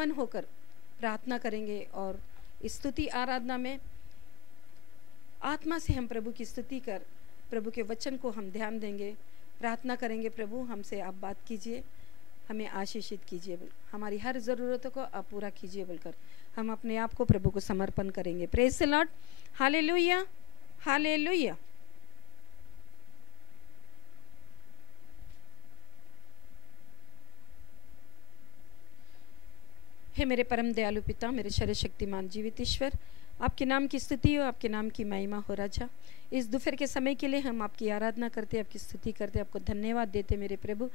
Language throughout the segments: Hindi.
मन होकर प्रार्थना करेंगे और इस स्तुति आराधना में आत्मा से हम प्रभु की स्तुति कर प्रभु के वचन को हम ध्यान देंगे, प्रार्थना करेंगे। प्रभु हमसे आप बात कीजिए, हमें आशीषित कीजिए, हमारी हर ज़रूरतों को आप पूरा कीजिए बोलकर हम अपने आप को प्रभु को समर्पण करेंगे। Praise the Lord, hallelujah hallelujah. हे मेरे परम दयालु पिता, मेरे सर्वशक्तिमान जीवित ईश्वर, आपके नाम की स्तुति हो, आपके नाम की महिमा हो राजा। इस दोपहर के समय के लिए हम आपकी आराधना करते, आपकी स्तुति करते, आपको धन्यवाद देते मेरे प्रभु।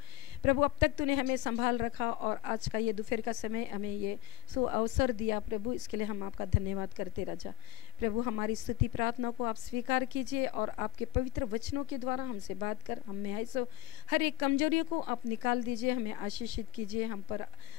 प्रभु अब तक तूने हमें संभाल रखा और आज का ये दोपहर का समय हमें ये अवसर दिया प्रभु, इसके लिए हम आपका धन्यवाद करते राजा। प्रभु हमारी स्तुति प्रार्थना को आप स्वीकार कीजिए और आपके पवित्र वचनों के द्वारा हमसे बात कर हम में है सो हर एक कमजोरियों को आप निकाल दीजिए, हमें आशीषित कीजिए,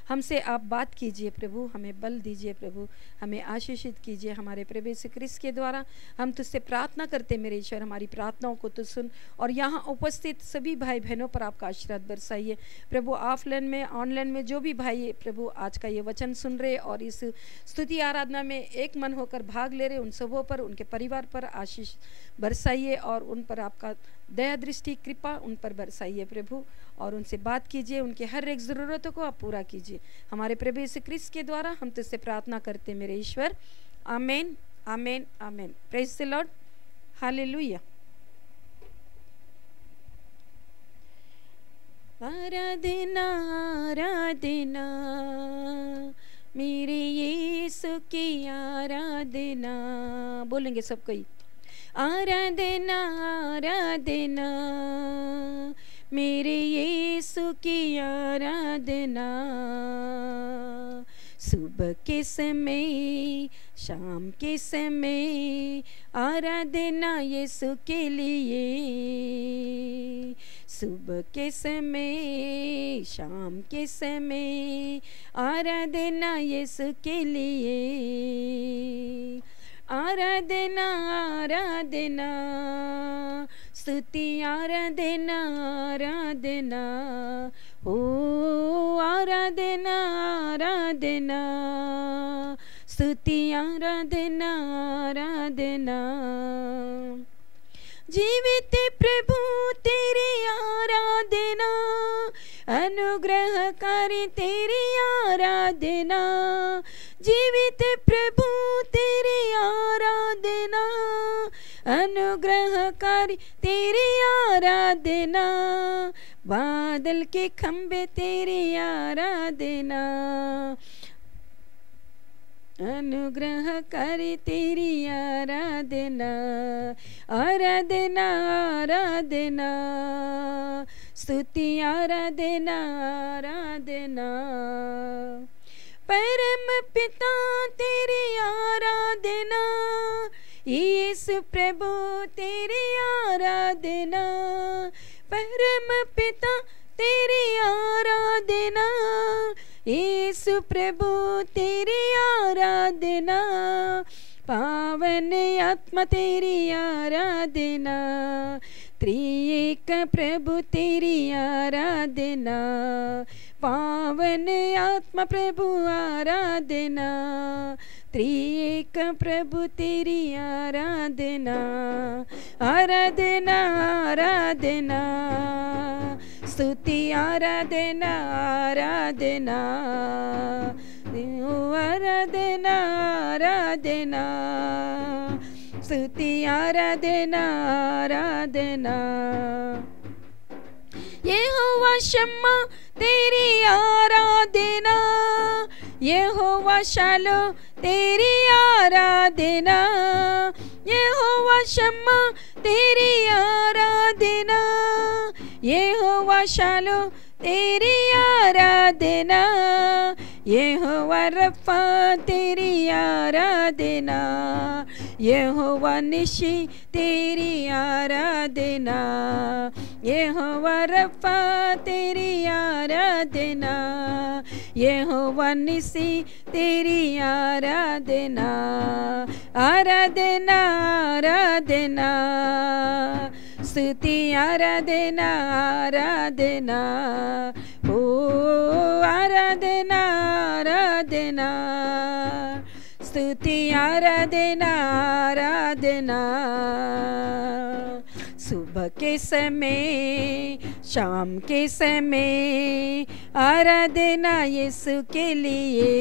हमसे आप बात कीजिए प्रभु, हमें बल दीजिए प्रभु, हमें आशीषित कीजिए। हमारे प्रभु यीशु क्रिस्त के द्वारा हम तुझसे प्रार्थना करते मेरे ईश्वर, हमारी प्रार्थनाओं को तो सुन और यहाँ उपस्थित सभी भाई बहनों पर आपका आशीर्वाद बरसाइए प्रभु। ऑफलाइन में ऑनलाइन में जो भी भाई प्रभु आज का ये वचन सुन रहे और इस स्तुति आराधना में एक मन होकर भाग ले रहे, उन सबों पर, उनके परिवार पर आशीष बरसाइए और उन पर आपका दया दृष्टि कृपा उन पर बरसाइए प्रभु, और उनसे बात कीजिए, उनके हर एक ज़रूरतों को आप पूरा कीजिए। हमारे प्रभु यीशु क्रिस्त के द्वारा हम तुझसे प्रार्थना करते मेरे ईश्वर, आमीन आमीन आमीन। Praise the Lord, hallelujah. आराधना आराधना मेरे यीशु की आराधना, बोलेंगे सब कोई। आराधना आराधना मेरे यीशु की आराधना, सुबह के समय शाम के समय आराधना यीशु के लिए, सुबह के समय शाम के समय आराधना यीशु के लिए। आराधना आराधना स्तुति आराधना आराधना, ओ आराधना आराधना स्तुति आराधना आराधना। जीवित प्रभु तेरी आराधना, अनुग्रहकारी तेरी आराधना, जीवित प्रभु तेरी आराधना, अनुग्रहकारी तेरी आराधना, बादल के खंबे तेरी आराधना, अनुग्रहकारी तेरी आराधना। आराधना आराधना स्तुति आराधना आराधना, परम पिता तेरी आराधना, यीशु प्रभु तेरी आराधना, परम पिता तेरी आराधना, यीशु प्रभु तेरी आराधना, पावन आत्मा तेरी आराधना, त्रिएक प्रभु तेरी आराधना, पावन आत्मा प्रभु आराधना, त्रिएक प्रभु तेरी आराधना। आराधना आराधना स्तुति आराधना आराधना, आराधना आराधना स्तुति आराधना आराधना। यहोवा शम्मा तेरी आराधना, यहोवा शालो तेरी आराधना, यहोवा शम्मा तेरी आराधना, यहोवा शालो तेरी आराधना, यहोवा रफ़ा तेरी आराधना, यहोवा निशी तेरी आराधना, यहोवा रफ़ा तेरी आराधना, यहोवा निशी तेरी आराधना। आराधना आराधना स्तुति आराधना आराधना, ओ आराधना आराधना आराधना, स्तुति आराधना आराधना। सुबह के समय, शाम के समय आराधना यीशु के लिए।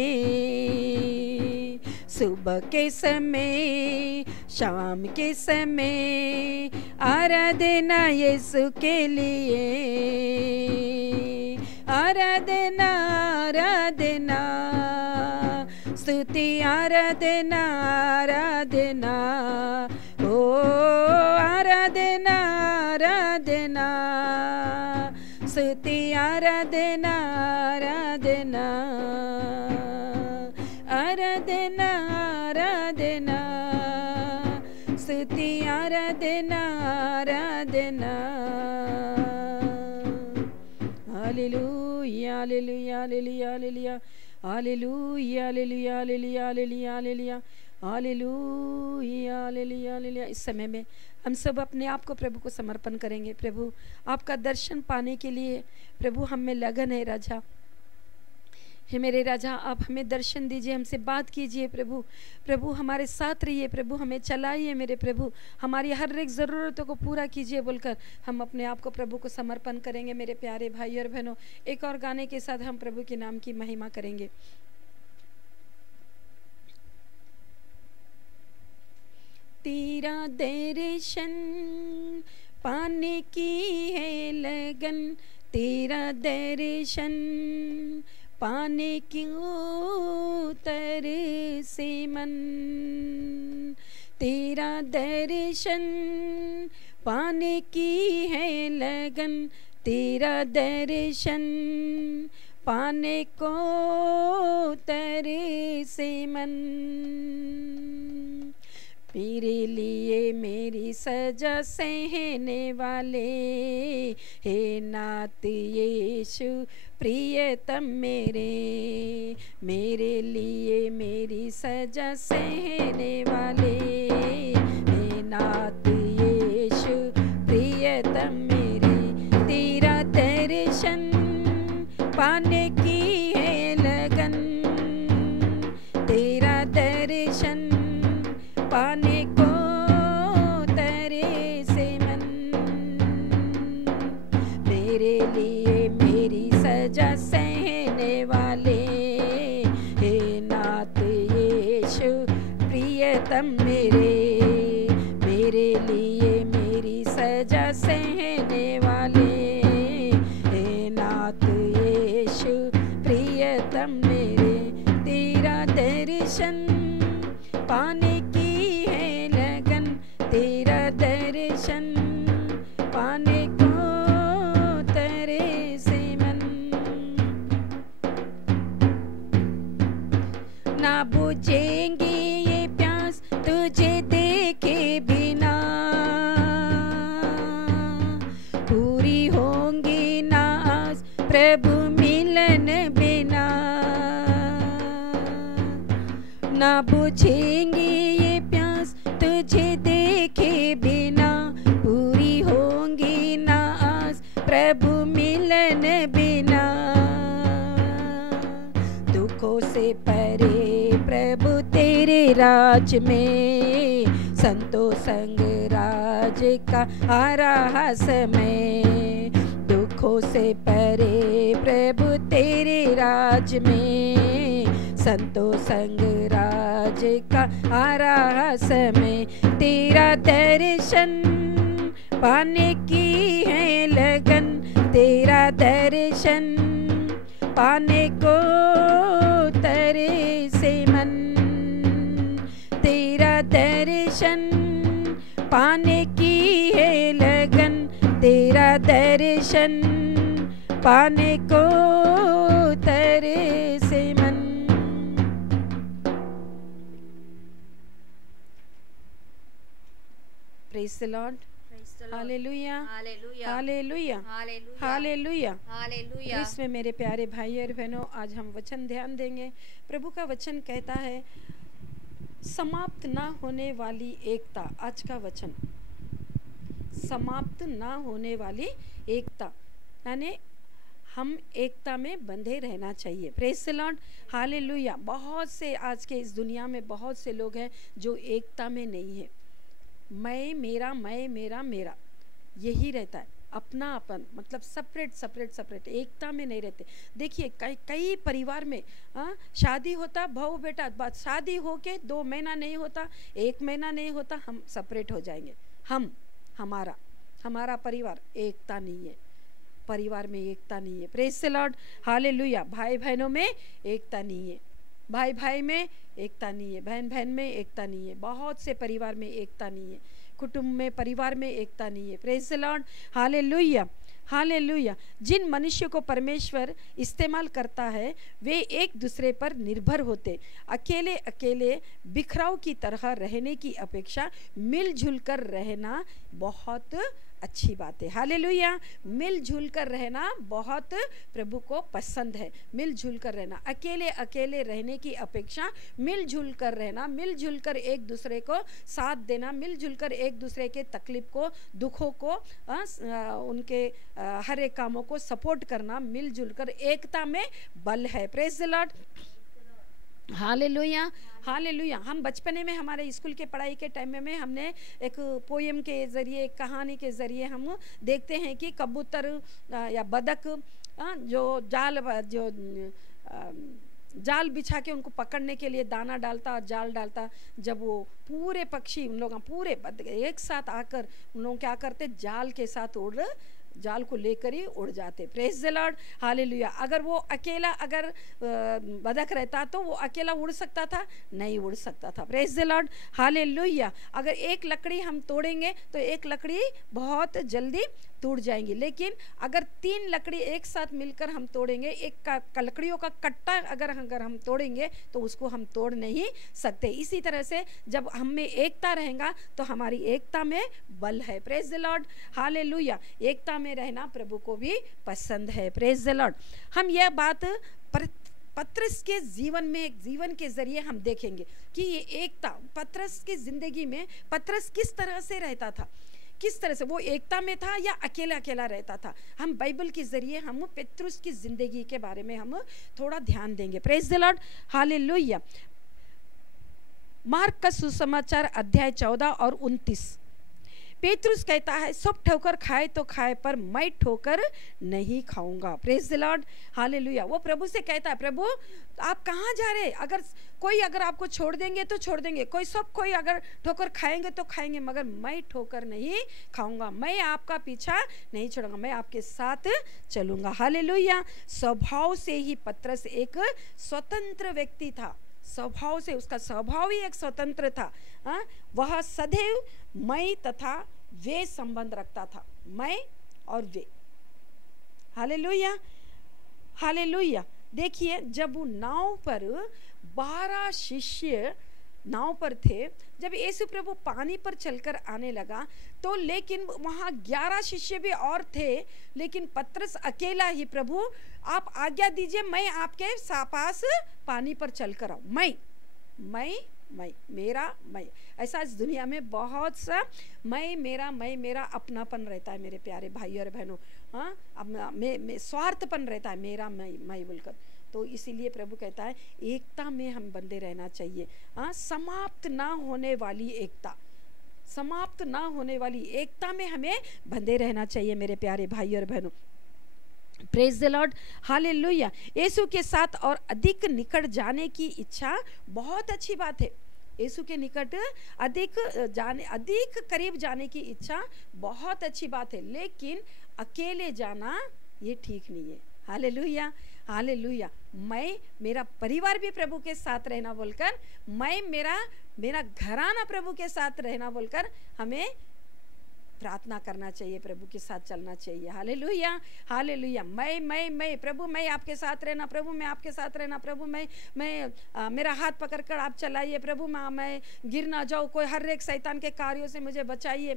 सुबह के समय, शाम के समय आराधना यीशु के लिए। आराधना आराधना, स्तुति आराधना आराधना। ओ आराधना आराधना, स्तुति आराधना आराधना। आराधना आराधना, स्तुति आराधना आराधना। Hallelujah hallelujah hallelujah hallelujah hallelujah hallelujah hallelujah hallelujah hallelujah hallelujah hallelujah. इस समय में हम सब अपने आप को प्रभु को समर्पण करेंगे। प्रभु आपका दर्शन पाने के लिए प्रभु हम में लगन है राजा। हे मेरे राजा, आप हमें दर्शन दीजिए, हमसे बात कीजिए प्रभु। प्रभु हमारे साथ रहिए प्रभु, हमें चलाइए मेरे प्रभु, हमारी हर एक ज़रूरतों को पूरा कीजिए बोलकर हम अपने आप को प्रभु को समर्पण करेंगे। मेरे प्यारे भाई और बहनों, एक और गाने के साथ हम प्रभु के नाम की महिमा करेंगे। तेरा दर्शन पाने की है लगन, तेरा दर्शन पाने क्यों तरसे मन। तेरा दर्शन पाने की है लगन, तेरा दर्शन पाने को तरसे मन। मेरे लिए मेरी सजा सहने वाले, हे नाथ यीशु प्रियतम मेरे। मेरे लिए मेरी सजा सहने वाले, हे नाथ यीशु प्रियतम मेरे। तेरा दर्शन पाने की है लगन, तेरा दर्शन पाने को तरसे मन। मेरे लिए मेरी सजा सहने वाले, हे नाथ यीशु प्रियतम मेरे। मेरे लिए मेरी सजा सहने वाले, हे नाथ यीशु प्रियतम मेरे। तेरा दर्शन पाने तेरा दर्शन पाने को तरसे मन। ना बुझेंगी ये प्यास तुझे देखे बिना, पूरी होंगी ना आस प्रभु मिलन बिना। ना बुझेंगी ये प्यास तुझे देखे बिना, पूरी होंगी ना आस प्रभु मिलन बिना। दुखों से परे प्रभु तेरे राज में, संतों संग राज का आ रहा समय। दुखों से परे प्रभु तेरे राज में, संतों संग राज का आ रहा समय। तेरा दर्शन पाने की है लगन, तेरा दर्शन पाने को तरसे मन। तेरा दर्शन पाने की है लगन, तेरा दर्शन पाने को तरसे मन। Praise the Lord. Hallelujah hallelujah hallelujah hallelujah. इसमें मेरे प्यारे भाई और बहनों, आज हम वचन ध्यान देंगे। प्रभु का वचन कहता है समाप्त ना होने वाली एकता। आज का वचन समाप्त ना होने वाली एकता, यानी हम एकता में बंधे रहना चाहिए। Praise the Lord, hallelujah. बहुत से आज के इस दुनिया में बहुत से लोग हैं जो एकता में नहीं है। मैं मेरा मेरा यही रहता है, अपना अपन, मतलब सेपरेट एकता में नहीं रहते। देखिए कई परिवार में शादी होता, बहू बेटा, बात शादी हो के 2 महीना नहीं होता, 1 महीना नहीं होता, हम सेपरेट हो जाएंगे। हमारा परिवार, एकता नहीं है, परिवार में एकता नहीं है। Praise the Lord, hallelujah. भाई बहनों में एकता नहीं है, भाई भाई में एकता नहीं है, बहन बहन में एकता नहीं है, बहुत से परिवार में एकता नहीं है, कुटुंब में, परिवार में एकता नहीं है। Praise the Lord, hallelujah, hallelujah. जिन मनुष्य को परमेश्वर इस्तेमाल करता है वे एक दूसरे पर निर्भर होते। अकेले अकेले बिखराव की तरह रहने की अपेक्षा मिलजुल कर रहना बहुत अच्छी बात है। हालेलुया। मिलजुल कर रहना बहुत प्रभु को पसंद है। मिलजुल कर रहना, अकेले अकेले रहने की अपेक्षा मिलजुल कर रहना, मिलजुल कर एक दूसरे को साथ देना, मिलजुल कर एक दूसरे के तकलीफ को, दुखों को, उनके हर एक कामों को सपोर्ट करना, मिलजुल कर एकता में बल है। Praise the Lord, hallelujah, hallelujah. हम बचपने में हमारे स्कूल के पढ़ाई के टाइम में हमने एक पोएम के ज़रिए, एक कहानी के ज़रिए हम देखते हैं कि कबूतर या बदक जो जाल बिछा के उनको पकड़ने के लिए दाना डालता और जाल डालता, जब वो पूरे पक्षी उन लोग पूरे एक साथ आकर उन लोग क्या करते, जाल के साथ जाल को लेकर ही उड़ जाते। Praise the Lord, hallelujah. अगर वो अकेला अगर बदक रहता तो वो अकेला उड़ सकता था? नहीं उड़ सकता था। Praise the Lord, hallelujah. अगर एक लकड़ी हम तोड़ेंगे तो एक लकड़ी बहुत जल्दी टूट जाएंगी, लेकिन अगर 3 लकड़ी एक साथ मिलकर हम तोड़ेंगे, एक लकड़ियों का कट्टा अगर हम तोड़ेंगे तो उसको हम तोड़ नहीं सकते। इसी तरह से जब हम में एकता रहेगा तो हमारी एकता में बल है। Praise the Lord, hallelujah. एकता में रहना प्रभु को भी पसंद है। Praise the Lord. हम यह बात पत्रस के जीवन के जरिए हम देखेंगे कि ये एकता पत्रस की जिंदगी में, पत्रस किस तरह से रहता था, किस तरह से वो एकता में था या अकेला अकेला रहता था। हम बाइबल के जरिए हम पत्रस की जिंदगी के बारे में हम थोड़ा ध्यान देंगे। Praise the Lord, hallelujah. Mark का सुसमाचार अध्याय 14 और 29। पेतरुस कहता है, सब ठोकर खाए तो खाए पर मैं ठोकर नहीं खाऊंगा। Praise the Lord, hallelujah. वो प्रभु से कहता है, प्रभु आप कहाँ जा रहे? अगर आपको छोड़ देंगे तो छोड़ देंगे, कोई अगर ठोकर खाएंगे तो खाएंगे, मगर मैं ठोकर नहीं खाऊंगा, मैं आपका पीछा नहीं छोड़ूंगा, मैं आपके साथ चलूंगा। हालेलुया। स्वभाव से ही पत्रस एक स्वतंत्र व्यक्ति था, स्वभाव से उसका स्वभाव ही एक स्वतंत्र था। वह सदैव मैं तथा वे संबंध रखता था, मैं और वे। Hallelujah, hallelujah. देखिए, जब वो नाव पर 12 शिष्य नाव पर थे, जब यीशु प्रभु पानी पर चलकर आने लगा तो, लेकिन वहाँ 11 शिष्य भी और थे, लेकिन पत्रस अकेला ही, प्रभु आप आज्ञा दीजिए मैं आपके पास पानी पर चलकर आऊं। मैं ऐसा इस दुनिया में बहुत सा मैं मेरा अपनापन रहता है मेरे प्यारे भाई और बहनों। अब मैं स्वार्थपन रहता है, मेरा मैं बोलकर। तो इसीलिए प्रभु कहता है एकता में हम बंधे रहना चाहिए। समाप्त ना होने वाली एकता, समाप्त ना होने वाली एकता में हमें बंधे रहना चाहिए मेरे प्यारे भाई और बहनों। Praise the Lord, hallelujah. यीशु के साथ और अधिक निकट जाने की इच्छा बहुत अच्छी बात है। यीशु के निकट अधिक करीब जाने की इच्छा बहुत अच्छी बात है, लेकिन अकेले जाना ये ठीक नहीं है। Hallelujah, hallelujah. मैं मेरा परिवार भी प्रभु के साथ रहना बोलकर, मैं मेरा घराना प्रभु के साथ रहना बोलकर हमें प्रार्थना करना चाहिए, प्रभु के साथ चलना चाहिए। Hallelujah, hallelujah. मैं प्रभु मैं आपके साथ रहना, प्रभु मैं आपके साथ रहना, प्रभु मैं मेरा हाथ पकड़कर आप चलाइए, प्रभु मैं गिर ना जाऊँ, कोई हर एक शैतान के कार्यों से मुझे बचाइए,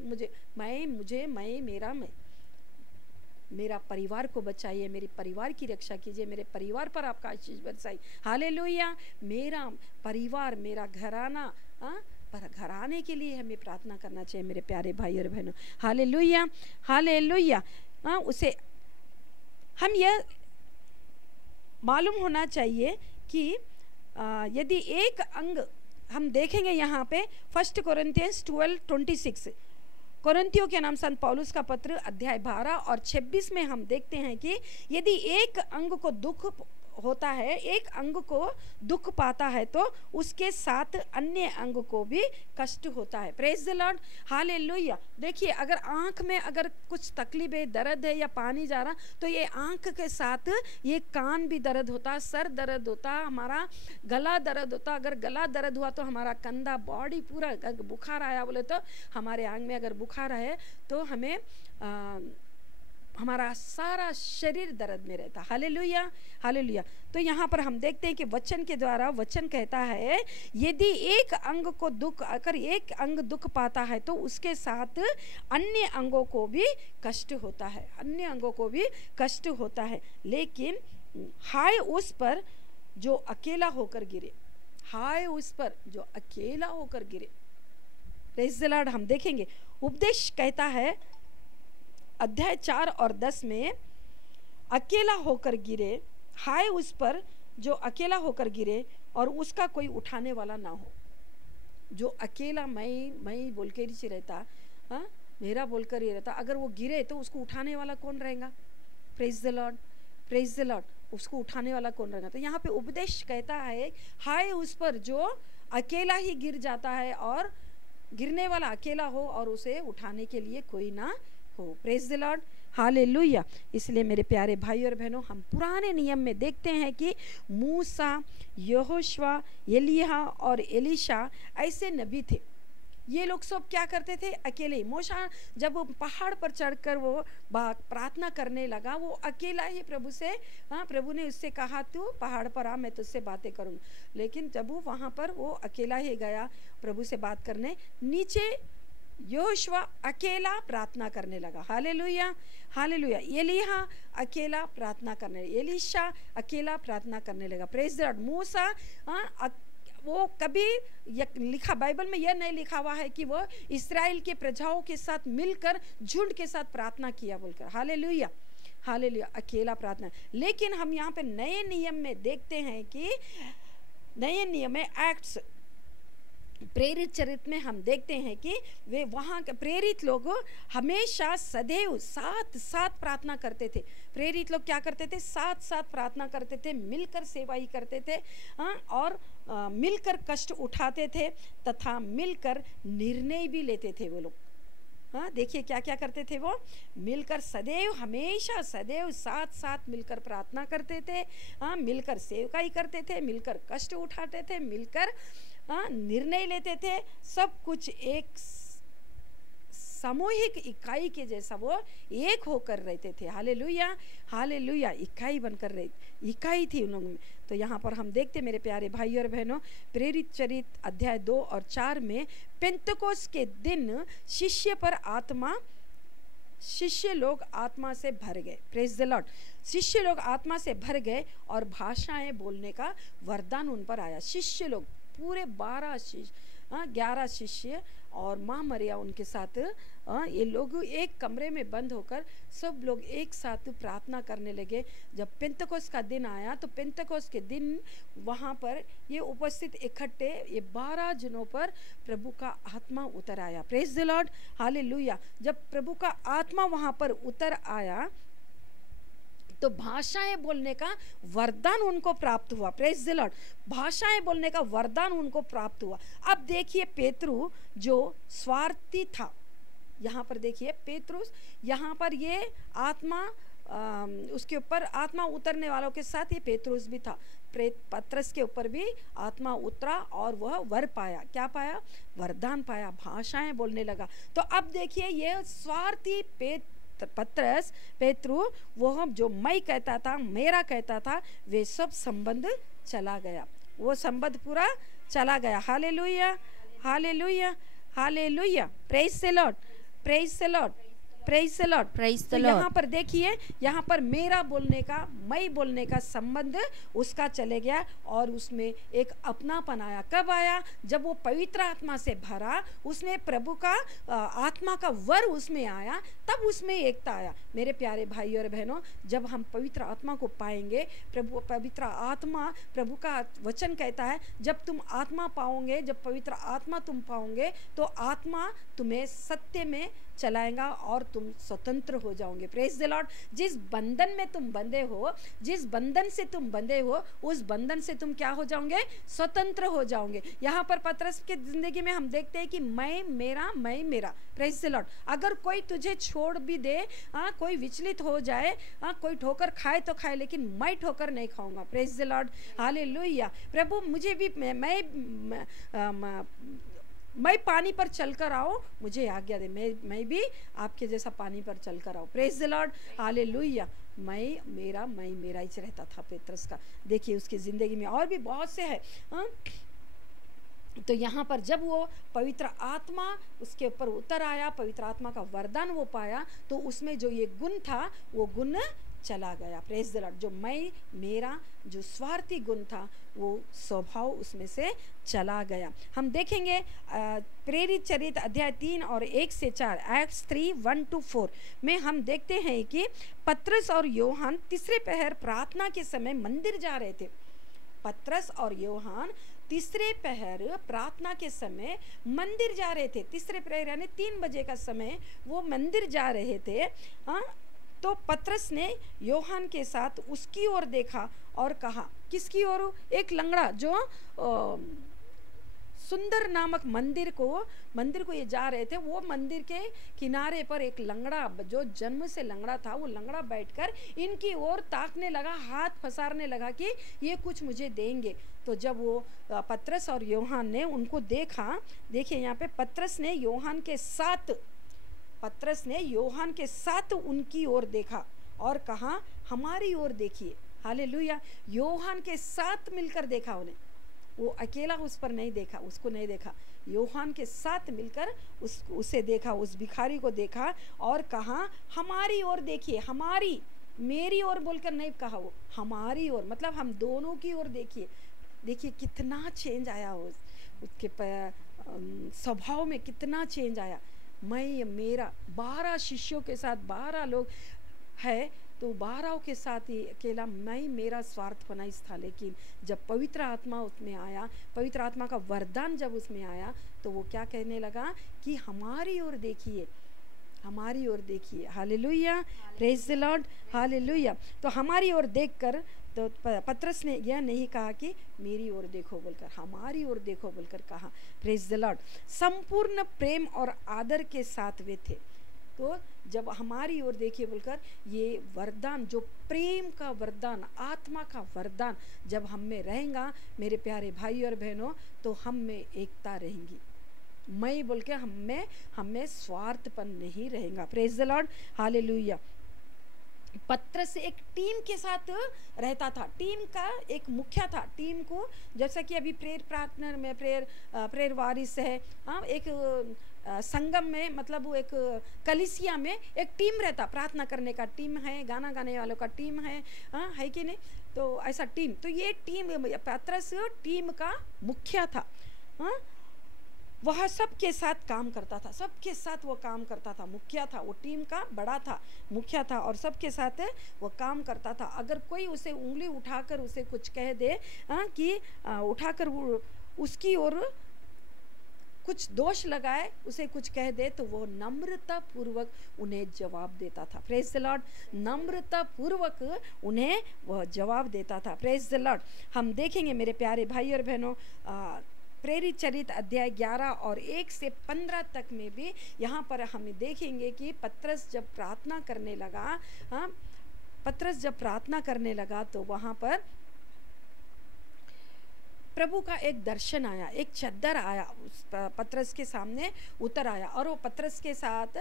मेरा परिवार को बचाइए, मेरे परिवार की रक्षा कीजिए, मेरे परिवार पर आपका आशीष बरसाइए। हालेलुया। मेरा परिवार, मेरा घराना, पर घराने के लिए हमें प्रार्थना करना चाहिए मेरे प्यारे भाई और बहनों। Hallelujah, hallelujah. उसे हम यह मालूम होना चाहिए कि यदि एक अंग हम देखेंगे यहाँ पे 1 कोरिन्थियंस 12:26, कोरिन्थियों के नाम संत पौलुस का पत्र अध्याय 12 और 26 में हम देखते हैं कि यदि एक अंग को दुख होता है, एक अंग को दुख पाता है, तो उसके साथ अन्य अंग को भी कष्ट होता है। Praise the Lord, hallelujah. देखिए, अगर आंख में अगर कुछ तकलीफ है, दर्द है या पानी जा रहा, तो ये आंख के साथ ये कान भी दर्द होता, सर दर्द होता, हमारा गला दर्द होता। अगर गला दर्द हुआ तो हमारा कंधा, बॉडी पूरा, बुखार आया बोले तो हमारे आंग में अगर बुखार है तो हमें हमारा सारा शरीर दर्द में रहता। Hallelujah, hallelujah. तो यहाँ पर हम देखते हैं कि वचन के द्वारा वचन कहता है यदि एक अंग को दुख, अगर एक अंग दुख पाता है तो उसके साथ अन्य अंगों को भी कष्ट होता है, अन्य अंगों को भी कष्ट होता है। लेकिन हाय उस पर जो अकेला होकर गिरे, हाय उस पर जो अकेला होकर गिरे। Praise the Lord. हम देखेंगे उपदेश कहता है अध्याय 4 और 10 में, अकेला होकर गिरे, हाय उस पर जो अकेला होकर गिरे और उसका कोई उठाने वाला ना हो। जो अकेला मैं बोल के ही रहता, हाँ मेरा बोलकर ही रहता, अगर वो गिरे तो उसको उठाने वाला कौन रहेगा? Praise the Lord, praise the Lord. उसको उठाने वाला कौन रहेगा? तो यहाँ पे उपदेश कहता है हाय उस पर जो अकेला ही गिर जाता है और गिरने वाला अकेला हो और उसे उठाने के लिए कोई ना हो। Praise the Lord, hallelujah. इसलिए मेरे प्यारे भाई और बहनों, हम पुराने नियम में देखते हैं कि मूसा, यहोशुआ, एलिय्याह और एलीशा ऐसे नबी थे। ये लोग सब क्या करते थे? अकेले। मूसा जब वो पहाड़ पर चढ़कर वो प्रार्थना करने लगा, वो अकेला ही प्रभु से, हाँ प्रभु ने उससे कहा तू पहाड़ पर आ, मैं तुझसे बातें करूँगा। लेकिन जब वो वहाँ पर वो अकेला ही गया प्रभु से बात करने, नीचे यहोशुआ अकेला प्रार्थना करने लगा। Hallelujah, hallelujah. एलिय्याह अकेला प्रार्थना करने, एलीशा अकेला प्रार्थना करने लगा। Praise the Lord. मूसा, वो कभी लिखा, बाइबल में यह नहीं लिखा हुआ है कि वो इस्राएल के प्रजाओं के साथ मिलकर झुंड के साथ प्रार्थना किया बोलकर। Hallelujah, hallelujah. अकेला प्रार्थना। लेकिन हम यहाँ पे नए नियम में देखते हैं कि नए नियम में एक्ट्स, प्रेरित चरित्र में हम देखते हैं कि वे वहाँ के प्रेरित लोग हमेशा सदैव साथ साथ प्रार्थना करते थे। प्रेरित लोग क्या करते थे? साथ साथ प्रार्थना करते थे, मिलकर सेवाई करते थे, और मिलकर कष्ट उठाते थे तथा मिलकर निर्णय भी लेते थे वो लोग। हाँ, देखिए क्या क्या करते थे वो? मिलकर सदैव, हमेशा सदैव साथ साथ मिलकर प्रार्थना करते थे, हाँ मिलकर सेवकाई करते थे, मिलकर कष्ट उठाते थे, मिलकर निर्णय लेते थे। सब कुछ एक सामूहिक इकाई के जैसा वो एक होकर रहते थे। Hallelujah, hallelujah. इकाई बनकर रहे, इकाई थी उन लोगों में। तो यहाँ पर हम देखते मेरे प्यारे भाई और बहनों, प्रेरित चरित्र अध्याय 2 और 4 में पेंतकोस्त के दिन शिष्य लोग आत्मा से भर गए। Praise the Lord. शिष्य लोग आत्मा से भर गए और भाषाएं बोलने का वरदान उन पर आया। शिष्य लोग पूरे 11 शिष्य और माँ मरिया उनके साथ, ये लोग एक कमरे में बंद होकर सब लोग एक साथ प्रार्थना करने लगे। जब पेंतकोस्त का दिन आया तो पेंतकोस्त के दिन वहाँ पर ये उपस्थित इकट्ठे ये 12 जनों पर प्रभु का आत्मा उतर आया। Praise the Lord, hallelujah. जब प्रभु का आत्मा वहाँ पर उतर आया तो भाषाएं बोलने का वरदान उनको प्राप्त हुआ। Praise the Lord. भाषाएं बोलने का वरदान उनको प्राप्त हुआ। अब देखिए पेतरू जो स्वार्थी था, यहाँ पर देखिए पेतरुस, यहाँ पर ये आत्मा, उसके ऊपर आत्मा उतरने वालों के साथ ये पेतरुस भी था। पतरस के ऊपर भी आत्मा उतरा और वह वर पाया। क्या पाया? वरदान पाया, भाषाएं बोलने लगा। तो अब देखिए ये स्वार्थी पतरस, पेतरू, वो जो मैं कहता था, मेरा कहता था, वे सब संबंध चला गया, वो संबंध पूरा चला गया। Hallelujah, hallelujah, hallelujah. Praise the Lord, praise the Lord, praise the Lord, Praise the तो Lord. यहाँ पर देखिए, यहाँ पर मेरा बोलने का, मैं बोलने का संबंध उसका चले गया और उसमें एक अपनापन आया। कब आया? जब वो पवित्र आत्मा से भरा, उसने प्रभु का आत्मा का वर उसमें आया, तब उसमें एकता आया। मेरे प्यारे भाई और बहनों, जब हम पवित्र आत्मा को पाएंगे, प्रभु पवित्र आत्मा, प्रभु का वचन कहता है, जब तुम आत्मा पाओगे, जब पवित्र आत्मा तुम पाओगे, तो आत्मा तुम्हें सत्य में चलाएगा और तुम स्वतंत्र हो जाओगे। Praise the Lord. जिस बंधन में तुम बंधे हो, जिस बंधन से तुम बंधे हो, उस बंधन से तुम क्या हो जाओगे? स्वतंत्र हो जाओगे। यहाँ पर पतरस के जिंदगी में हम देखते हैं कि मैं मेरा। Praise the Lord. अगर कोई तुझे छोड़ भी दे, कोई विचलित हो जाए, कोई ठोकर खाए तो खाए, लेकिन मैं ठोकर नहीं खाऊंगा। Praise the Lord, hallelujah. प्रभु मुझे भी मैं पानी पर चलकर आओ, मुझे आज्ञा दे, मैं भी आपके जैसा पानी पर चलकर आओ। Praise the Lord, hallelujah. मैं मेरा ही रहता था पतरस का। देखिए उसकी जिंदगी में और भी बहुत से है। तो यहाँ पर जब वो पवित्र आत्मा उसके ऊपर उतर आया, पवित्र आत्मा का वरदान वो पाया, तो उसमें जो ये गुण था वो गुण चला गया। Praise the Lord. जो मेरा जो स्वार्थी गुण था, वो स्वभाव उसमें से चला गया। हम देखेंगे प्रेरित चरित्र अध्याय 3 और 1 से 4, एक्ट्स 3:1-4 में हम देखते हैं कि पतरस और योहान तीसरे पहर प्रार्थना के समय मंदिर जा रहे थे। पतरस और योहान तीसरे पहर प्रार्थना के समय मंदिर जा रहे थे। तीसरे पहर यानी 3 बजे का समय वो मंदिर जा रहे थे। तो पतरस ने योहान के साथ उसकी ओर देखा और कहा, किसकी ओर? एक लंगड़ा जो सुंदर नामक मंदिर को ये जा रहे थे। वो मंदिर के किनारे पर एक लंगड़ा, जो जन्म से लंगड़ा था, वो लंगड़ा बैठकर इनकी ओर ताकने लगा, हाथ पसारने लगा कि ये कुछ मुझे देंगे। तो जब वो पतरस और योहान ने उनको देखा, देखिए यहाँ पे पतरस ने योहान के साथ उनकी ओर देखा और कहा, हमारी ओर देखिए। हालेलुया। योहान के साथ मिलकर देखा उन्हें, वो अकेला उस पर नहीं देखा, उसको नहीं देखा, योहान के साथ मिलकर उसे देखा, उस भिखारी को देखा और कहा, हमारी ओर देखिए। हमारी, मेरी ओर बोलकर नहीं कहा, वो हमारी ओर, मतलब हम दोनों की ओर देखिए। देखिए कितना चेंज आया, उसके स्वभाव में कितना चेंज आया। मैं मेरा 12 शिष्यों के साथ 12 लोग है, तो 12 के साथ ही अकेला मैं मेरा स्वार्थपना इस था। लेकिन जब पवित्र आत्मा उसमें आया, पवित्र आत्मा का वरदान जब उसमें आया, तो वो क्या कहने लगा कि हमारी ओर देखिए, हमारी ओर देखिए। Hallelujah, praise the Lord, hallelujah. तो हमारी ओर देखकर, तो पतरस ने यह नहीं कहा कि मेरी ओर देखो बोलकर, हमारी ओर देखो बोलकर कहा। Praise the Lord. संपूर्ण प्रेम और आदर के साथ वे थे। तो जब हमारी ओर देखिए बोलकर, ये वरदान, जो प्रेम का वरदान, आत्मा का वरदान जब हम में रहेगा, मेरे प्यारे भाई और बहनों, तो हम में एकता रहेंगी। मैं बोल के हमें स्वार्थपन नहीं रहेगा। Praise the Lord, hallelujah. पतरस एक टीम के साथ रहता था, टीम का एक मुखिया था। टीम को, जैसा कि अभी प्रेयर पार्टनर में प्रेयर वारिस है, एक संगम में, मतलब वो एक कलिसिया में एक टीम रहता, प्रार्थना करने का टीम है, गाना गाने वालों का टीम है कि नहीं? तो ऐसा टीम, तो ये टीम, पतरस टीम का मुखिया था। वह सबके साथ काम करता था, सबके साथ वो काम करता था, मुखिया था, वो टीम का बड़ा था, मुखिया था, और सबके साथ वो काम करता था। अगर कोई उसे उंगली उठाकर उसे कुछ कह दे, कि उठाकर उसकी ओर कुछ दोष लगाए, उसे कुछ कह दे, तो वो नम्रता पूर्वक उन्हें जवाब देता था। Praise the Lord. नम्रता पूर्वक उन्हें वह जवाब देता था। Praise the Lord. हम देखेंगे मेरे प्यारे भाई और बहनों, प्रेरित चरित्र अध्याय 11 और 1 से 15 तक में भी यहाँ पर हम देखेंगे कि पतरस जब प्रार्थना करने लगा, तो वहाँ पर प्रभु का एक दर्शन आया, एक चद्दर आया, उस पतरस के सामने उतर आया, और वो पतरस के साथ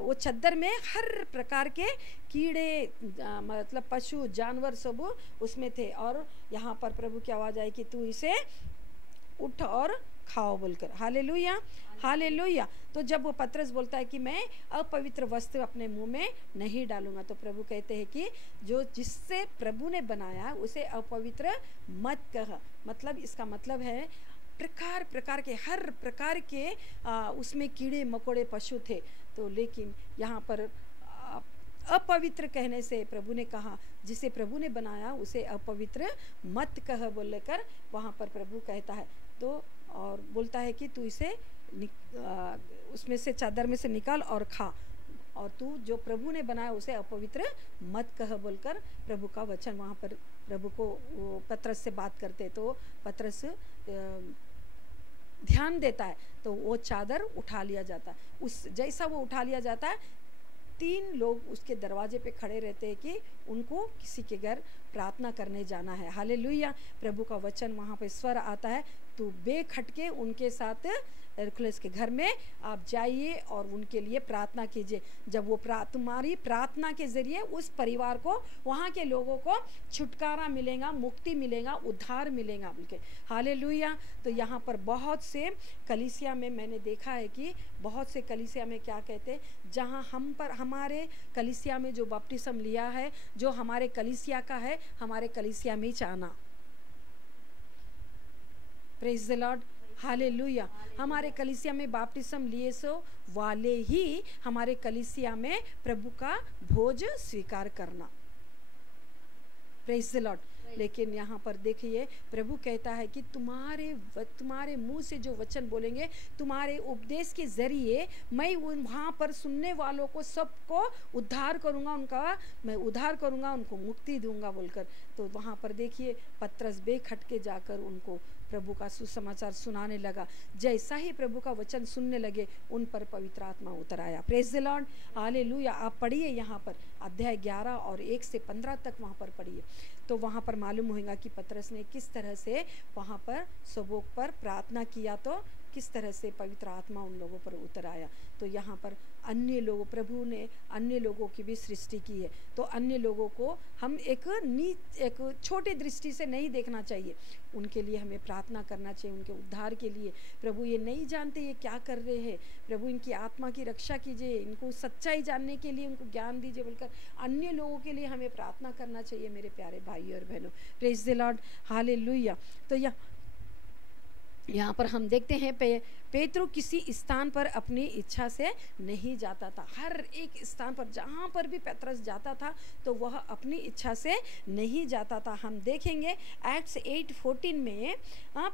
वो चद्दर में हर प्रकार के कीड़े, मतलब पशु जानवर सब उसमें थे। और यहाँ पर प्रभु की आवाज़ आई कि तू इसे उठ और खाओ बोलकर। Hallelujah, hallelujah. तो जब वो पतरस बोलता है कि मैं अपवित्र वस्त्र अपने मुंह में नहीं डालूंगा, तो प्रभु कहते हैं कि जो जिससे प्रभु ने बनाया उसे अपवित्र मत कह। मतलब इसका मतलब है प्रकार प्रकार के, हर प्रकार के उसमें कीड़े मकोड़े पशु थे, तो लेकिन यहाँ पर अपवित्र कहने से प्रभु ने कहा जिसे प्रभु ने बनाया उसे अपवित्र मत कह बोलकर वहाँ पर प्रभु कहता है। तो और बोलता है कि तू इसे उसमें से चादर में से निकाल और खा, और तू जो प्रभु ने बनाया उसे अपवित्र मत कह बोलकर प्रभु का वचन वहाँ पर प्रभु को पतरस से बात करते। तो पतरस ध्यान देता है, तो वो चादर उठा लिया जाता है। उस जैसा वो उठा लिया जाता है, 3 लोग उसके दरवाजे पे खड़े रहते हैं कि उनको किसी के घर प्रार्थना करने जाना है। हालेलुया। प्रभु का वचन वहाँ पे स्वर आता है, तो बेखटके उनके साथ हेरकुलेस के घर में आप जाइए और उनके लिए प्रार्थना कीजिए। जब वो तुम्हारी प्रार्थना के जरिए उस परिवार को, वहाँ के लोगों को छुटकारा मिलेगा, मुक्ति मिलेगा, उद्धार मिलेगा बोल के। हालेलुया। तो यहाँ पर बहुत से कलीसिया में मैंने देखा है कि बहुत से कलीसिया में क्या कहते हैं, जहाँ हम पर हमारे कलीसिया में जो बपटिस्म लिया है, जो हमारे कलीसिया का है, हमारे कलीसिया में ही जाना। Praise the Lord, hallelujah. हमारे कलीसिया में बपटिस्म लिए सो वाले ही हमारे कलीसिया में प्रभु का भोज स्वीकार करना। Praise the Lord. लेकिन यहाँ पर देखिए प्रभु कहता है कि तुम्हारे मुंह से जो वचन बोलेंगे, तुम्हारे उपदेश के जरिए मैं वहाँ पर सुनने वालों को सबको उद्धार करूँगा, मैं उद्धार करूँगा, उनको मुक्ति दूंगा बोलकर। तो वहाँ पर देखिए पतरस बेखटके जाकर उनको प्रभु का सुसमाचार सुनाने लगा। जैसा ही प्रभु का वचन सुनने लगे, उन पर पवित्र आत्मा उतर आया। Praise the Lord, hallelujah. आप पढ़िए यहाँ पर अध्याय 11 और 1 से 15 तक वहाँ पर पढ़िए, तो वहाँ पर मालूम होगा कि पतरस ने किस तरह से वहाँ पर सबों पर प्रार्थना किया, तो किस तरह से पवित्र आत्मा उन लोगों पर उतर आया। तो यहाँ पर अन्य लोगों, प्रभु ने अन्य लोगों की भी सृष्टि की है, तो अन्य लोगों को हम एक छोटी दृष्टि से नहीं देखना चाहिए। उनके लिए हमें प्रार्थना करना चाहिए, उनके उद्धार के लिए। प्रभु ये नहीं जानते ये क्या कर रहे हैं, प्रभु इनकी आत्मा की रक्षा कीजिए, इनको सच्चाई जानने के लिए उनको ज्ञान दीजिए बोलकर अन्य लोगों के लिए हमें प्रार्थना करना चाहिए मेरे प्यारे भाई और बहनों। Praise the Lord, hallelujah. तो यहाँ पर हम देखते हैं पेत्रु किसी स्थान पर अपनी इच्छा से नहीं जाता था। हर एक स्थान पर जहाँ पर भी पतरस जाता था तो वह अपनी इच्छा से नहीं जाता था। हम देखेंगे एक्ट्स 8:14 में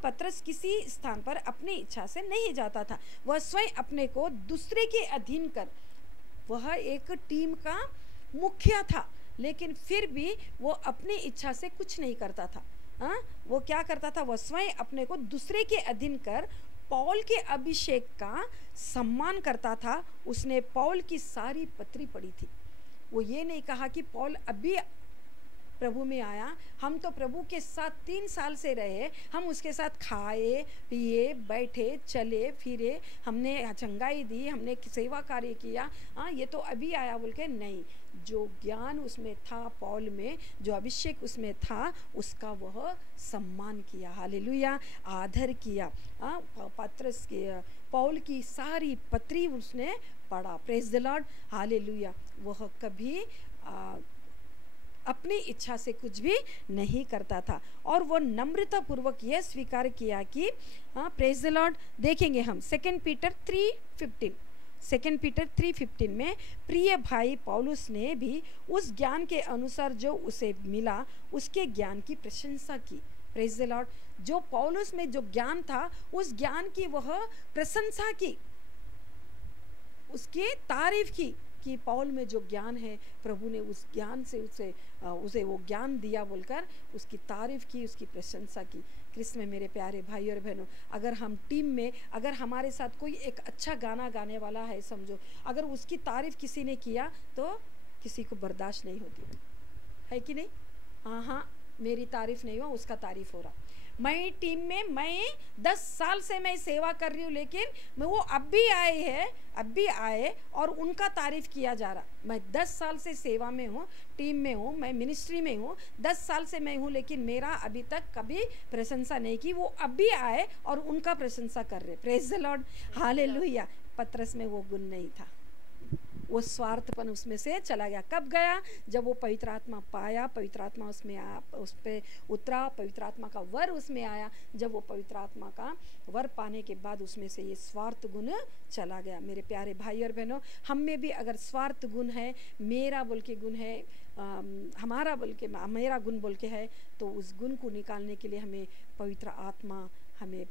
पतरस किसी स्थान पर अपनी इच्छा से नहीं जाता था, वह स्वयं अपने को दूसरे के अधीन कर, वह एक टीम का मुखिया था, लेकिन फिर भी वो अपनी इच्छा से कुछ नहीं करता था। वो क्या करता था, वह स्वयं अपने को दूसरे के अधीन कर पौल के अभिषेक का सम्मान करता था। उसने पौल की सारी पत्री पढ़ी थी। वो ये नहीं कहा कि पौल अभी प्रभु में आया, हम तो प्रभु के साथ 3 साल से रहे, हम उसके साथ खाए पिए बैठे चले फिरे, हमने चंगाई दी, हमने सेवा कार्य किया, ये तो अभी आया बोल के नहीं। जो ज्ञान उसमें था पौल में, जो अभिषेक उसमें था, उसका वह सम्मान किया। हालेलुया, आदर किया। पतरस के पौल की सारी पत्री उसने पढ़ा। Praise the Lord, hallelujah. वह कभी अपनी इच्छा से कुछ भी नहीं करता था, और वो नम्रता पूर्वक यह स्वीकार किया कि प्रेज द लॉर्ड। देखेंगे हम 2 पीटर 3:15 में, प्रिय भाई पौलुस ने भी उस ज्ञान के अनुसार जो उसे मिला उसके ज्ञान की प्रशंसा की। Praise the Lord. जो पौलुस में जो ज्ञान था उस ज्ञान की वह प्रशंसा की, उसकी तारीफ की कि पौल में जो ज्ञान है प्रभु ने उस ज्ञान से उसे वो ज्ञान दिया बोलकर उसकी तारीफ की, उसकी प्रशंसा की। क्रिस्त में मेरे प्यारे भाई और बहनों, अगर हम टीम में, अगर हमारे साथ कोई एक अच्छा गाना गाने वाला है, समझो अगर उसकी तारीफ किसी ने किया तो किसी को बर्दाश्त नहीं होती है कि नहीं। हाँ, मेरी तारीफ नहीं हुआ, उसका तारीफ हो रहा। मैं टीम में मैं 10 साल से मैं सेवा कर रही हूँ, लेकिन वो अब भी आए और उनका तारीफ किया जा रहा। मैं 10 साल से सेवा में हूँ, टीम में हूँ, मैं मिनिस्ट्री में हूँ, 10 साल से मैं हूँ, लेकिन मेरा अभी तक कभी प्रशंसा नहीं की। वो अब भी आए और उनका प्रशंसा कर रहे। Praise the Lord, hallelujah. पतरस में वो गुण नहीं था, वो स्वार्थपन उसमें से चला गया। कब गया? जब वो पवित्र आत्मा पाया, पवित्र आत्मा उसमें आया, उस पे उतरा, पवित्र आत्मा का वर उसमें आया। जब वो पवित्र आत्मा का वर पाने के बाद उसमें से ये स्वार्थ गुण चला गया। मेरे प्यारे भाई और बहनों, हम में भी अगर स्वार्थ गुण है, मेरा बोल के गुण है, हमारा बोल के, मेरा गुण बोल के है, तो उस गुण को निकालने के लिए हमें पवित्र आत्मा हमें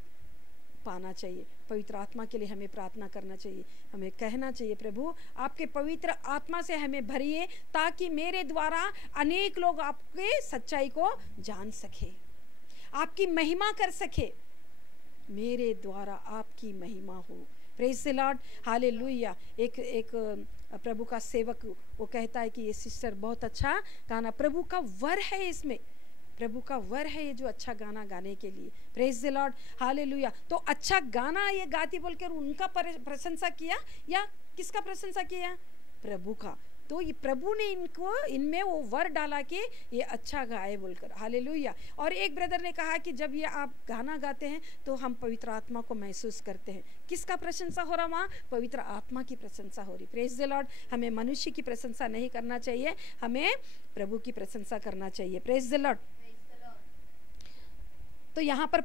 पाना चाहिए। पवित्र आत्मा के लिए हमें प्रार्थना करना चाहिए, हमें कहना चाहिए, प्रभु आपके पवित्र आत्मा से हमें भरिए, ताकि मेरे द्वारा अनेक लोग आपके सच्चाई को जान सके, आपकी महिमा कर सके, मेरे द्वारा आपकी महिमा हो। Praise the Lord, hallelujah. एक प्रभु का सेवक वो कहता है कि ये सिस्टर बहुत अच्छा गाना, प्रभु का वर है, इसमें प्रभु का वर है ये जो अच्छा गाना गाने के लिए। Praise the Lord, hallelujah. तो अच्छा गाना ये गाती बोलकर उनका प्रशंसा किया, या किसका प्रशंसा किया? प्रभु का। तो ये प्रभु ने इनमें वो वर डाला कि ये अच्छा गाए बोलकर, हालेलुया। और एक ब्रदर ने कहा कि जब ये आप गाना गाते हैं तो हम पवित्र आत्मा को महसूस करते हैं। किसका प्रशंसा हो रहा वहाँ? पवित्र आत्मा की प्रशंसा हो रही। Praise the Lord. हमें मनुष्य की प्रशंसा नहीं करना चाहिए, हमें प्रभु की प्रशंसा करना चाहिए। Praise the Lord. तो यहाँ पर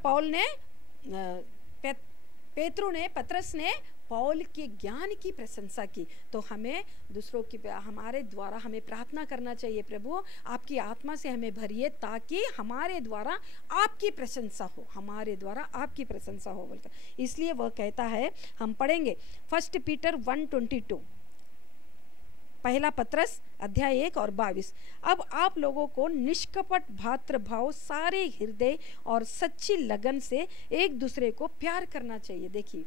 पतरस ने पौल के ज्ञान की प्रशंसा की। तो हमें दूसरों की, हमारे द्वारा हमें प्रार्थना करना चाहिए, प्रभु आपकी आत्मा से हमें भरिए, ताकि हमारे द्वारा आपकी प्रशंसा हो, हमारे द्वारा आपकी प्रशंसा हो बोलकर। इसलिए वह कहता है, हम पढ़ेंगे 1 पीटर 1:22, पहला पतरस अध्याय 1 और 22। अब आप लोगों को निष्कपट भातृभाव, सारे हृदय और सच्ची लगन से एक दूसरे को प्यार करना चाहिए। देखिए,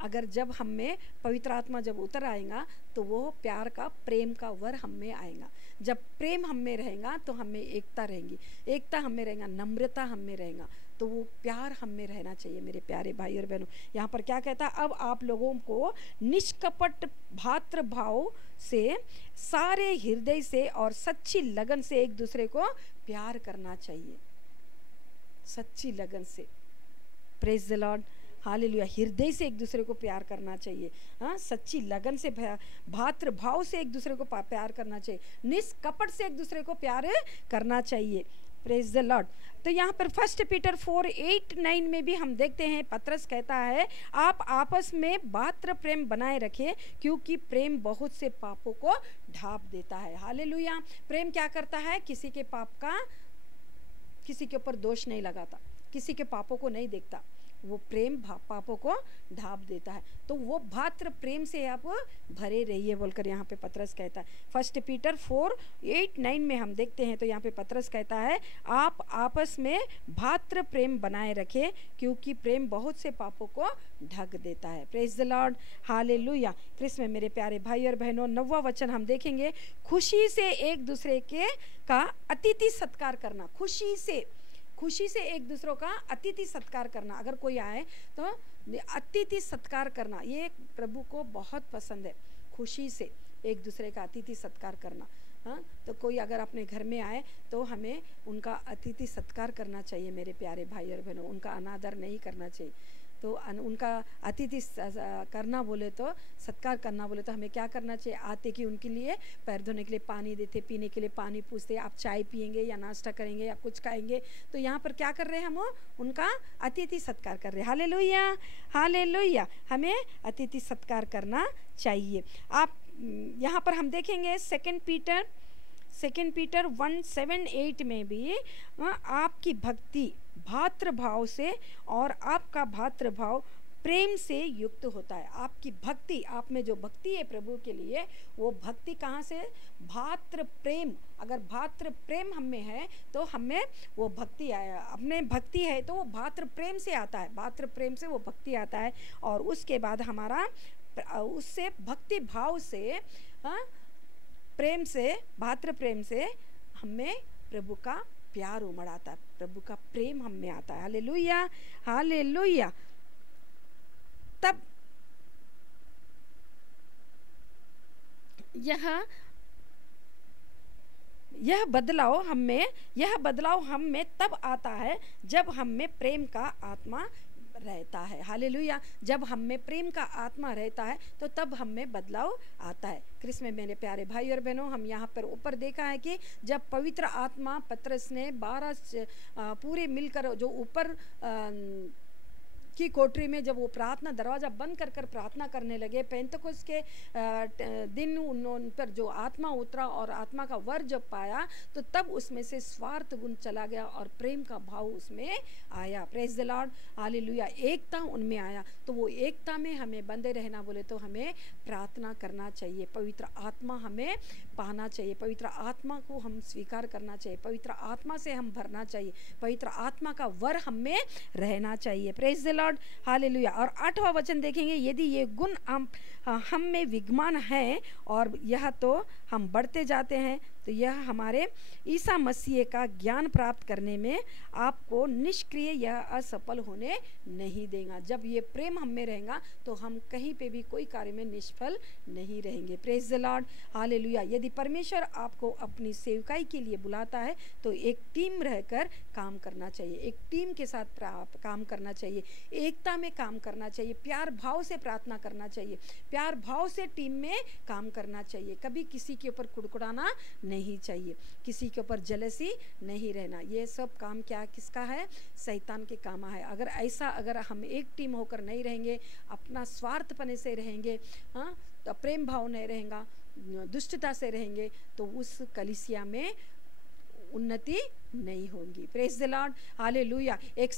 अगर जब हम में पवित्र आत्मा जब उतर आएगा तो वो प्यार का, प्रेम का वर हम में आएगा। जब प्रेम हम में रहेगा तो हम में एकता रहेगी, एकता हम में रहेगा, नम्रता हम में रहेगा, तो वो प्यार हम में रहना चाहिए। मेरे प्यारे भाई और बहनों, यहाँ पर क्या कहता है? अब आप लोगों को निष्कपट भातृभाव से, सारे हृदय से और सच्ची लगन से एक दूसरे को प्यार करना चाहिए, सच्ची लगन से। Praise the Lord, hallelujah. हृदय से एक दूसरे को प्यार करना चाहिए, हाँ, सच्ची लगन से, भातृभाव से एक दूसरे को प्यार करना चाहिए, निष्कपट से एक दूसरे को प्यार करना चाहिए। Praise the Lord. तो यहाँ पर 1 पीटर 4:8-9 में भी हम देखते हैं, पतरस कहता है, आप आपस में भातृ प्रेम बनाए रखें, क्योंकि प्रेम बहुत से पापों को ढांप देता है। हालेलुया। प्रेम क्या करता है? किसी के पाप का, किसी के ऊपर दोष नहीं लगाता, किसी के पापों को नहीं देखता, वो प्रेम पापों को ढांप देता है। तो वो भातृ प्रेम से आप भरे रहिए बोलकर यहाँ पे पतरस कहता है। 1 पीटर 4:8-9 में हम देखते हैं, तो यहाँ पे पतरस कहता है, आप आपस में भातृ प्रेम बनाए रखें, क्योंकि प्रेम बहुत से पापों को ढक देता है। Praise the Lord, hallelujah. क्रिस्त में मेरे प्यारे भाई और बहनों, 9वां वचन हम देखेंगे, खुशी से एक दूसरे का अतिथि सत्कार करना। खुशी से एक दूसरों का अतिथि सत्कार करना। अगर कोई आए तो अतिथि सत्कार करना, ये प्रभु को बहुत पसंद है। खुशी से एक दूसरे का अतिथि सत्कार करना, हाँ। तो कोई अगर अपने घर में आए तो हमें उनका अतिथि सत्कार करना चाहिए। मेरे प्यारे भाई और बहनों, उनका अनादर नहीं करना चाहिए। तो उनका अतिथि करना बोले तो, सत्कार करना बोले तो हमें क्या करना चाहिए? आते कि उनके लिए पैर धोने के लिए पानी देते, पीने के लिए पानी पूछते, आप चाय पियेंगे या नाश्ता करेंगे या कुछ खाएंगे। तो यहाँ पर क्या कर रहे हैं? हम उनका अतिथि सत्कार कर रहे हैं। Hallelujah, hallelujah. हमें अतिथि सत्कार करना चाहिए। आप यहाँ पर हम देखेंगे 2 पीटर 1:7-8 में भी आपकी भक्ति भातृभाव से और आपका भातृभाव प्रेम से युक्त होता है। आपकी भक्ति, आप में जो भक्ति है प्रभु के लिए, वो भक्ति कहाँ से? भातृ प्रेम। अगर भातृ प्रेम हम में है तो हमें वो भक्ति आया, अपने भक्ति है तो वो भातृ प्रेम से आता है, भातृ प्रेम से वो भक्ति आता है। और उसके बाद हमारा उससे भक्ति भाव से, प्रेम से, भातृ प्रेम से हमें प्रभु का प्यार उमड़ आता है, प्रभु का प्रेम हम में आता है। Hallelujah, hallelujah. तब यह बदलाव हम में तब आता है जब हम में प्रेम का आत्मा रहता है। हालेलुया। जब हम में प्रेम का आत्मा रहता है तो तब हम में बदलाव आता है। क्रिस्त में मेरे प्यारे भाई और बहनों, हम यहाँ पर ऊपर देखा है कि जब पवित्र आत्मा पतरस ने 12 पूरे मिलकर जो ऊपर की कोठरी में जब वो प्रार्थना दरवाज़ा बंद कर कर प्रार्थना करने लगे, पेंतकुस्त के दिन उन पर जो आत्मा उतरा और आत्मा का वर जब पाया तो तब उसमें से स्वार्थ गुण चला गया और प्रेम का भाव उसमें आया। Praise the Lord, hallelujah. एकता उनमें आया। तो वो एकता में हमें बंधे रहना बोले तो हमें प्रार्थना करना चाहिए, पवित्र आत्मा हमें पाना चाहिए, पवित्र आत्मा को हम स्वीकार करना चाहिए, पवित्र आत्मा से हम भरना चाहिए, पवित्र आत्मा का वर हम में रहना चाहिए। Praise the Lord, hallelujah. और 8वां वचन देखेंगे, यदि ये गुण हम में विद्यमान है और यह तो हम बढ़ते जाते हैं तो यह हमारे ईसा मसीह का ज्ञान प्राप्त करने में आपको निष्क्रिय या असफल होने नहीं देगा। जब ये प्रेम हम में रहेगा तो हम कहीं पे भी कोई कार्य में निष्फल नहीं रहेंगे। Praise the Lord, hallelujah. यदि परमेश्वर आपको अपनी सेवकाई के लिए बुलाता है तो एक टीम रहकर काम करना चाहिए, एक टीम के साथ काम करना चाहिए, एकता में काम करना चाहिए, प्यार भाव से प्रार्थना करना चाहिए, प्यार भाव से टीम में काम करना चाहिए। कभी किसी के ऊपर कुड़कुड़ाना नहीं चाहिए, किसी के ऊपर जलसी नहीं रहना। ये सब काम क्या किसका है? शैतान के काम है। अगर हम एक टीम होकर नहीं रहेंगे, अपना स्वार्थपने से रहेंगे, हाँ, तो प्रेम भाव नहीं रहेगा, दुष्टता से रहेंगे तो उस कलीसिया में उन्नति नहीं होगी। Praise the Lord, hallelujah. एक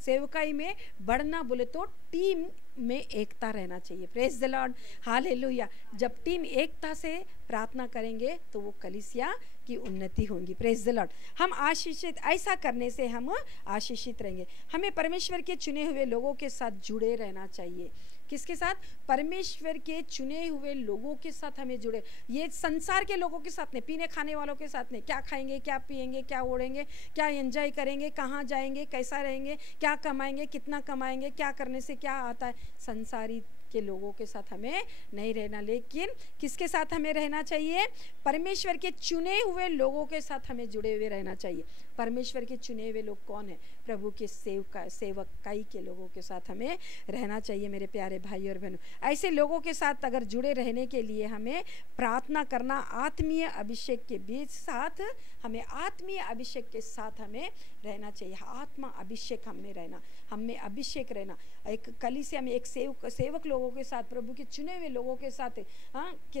सेवकाई में बढ़ना बोले तो टीम में एकता रहना चाहिए। Praise the Lord, hallelujah. जब टीम एकता से प्रार्थना करेंगे तो वो कलीसिया की उन्नति होगी। Praise the Lord. हम आशीषित, ऐसा करने से हम आशीषित रहेंगे। हमें परमेश्वर के चुने हुए लोगों के साथ जुड़े रहना चाहिए। किसके साथ? परमेश्वर के चुने हुए लोगों के साथ हमें जुड़े। ये संसार के लोगों के साथ नहीं, पीने खाने वालों के साथ नहीं। क्या खाएंगे, क्या पिएंगे, क्या ओढ़ेंगे, क्या एंजॉय करेंगे, कहाँ जाएंगे, कैसा रहेंगे, क्या कमाएंगे, कितना कमाएंगे, क्या करने से क्या आता है, संसारी के लोगों के साथ हमें नहीं रहना। लेकिन किसके साथ हमें रहना चाहिए? परमेश्वर के चुने हुए लोगों के साथ हमें जुड़े हुए रहना चाहिए। परमेश्वर के चुने हुए लोग कौन है? प्रभु के सेवकाई के लोगों के साथ हमें रहना चाहिए। मेरे प्यारे भाई और बहनों, ऐसे लोगों के साथ अगर जुड़े रहने के लिए हमें प्रार्थना करना, आत्मीय अभिषेक के बीच साथ हमें आत्मीय अभिषेक के साथ हमें रहना चाहिए। आत्मा अभिषेक हमें रहना, हमें अभिषेक रहना। एक कलीसिया में एक सेवक लोगों के साथ, प्रभु के चुने हुए लोगों के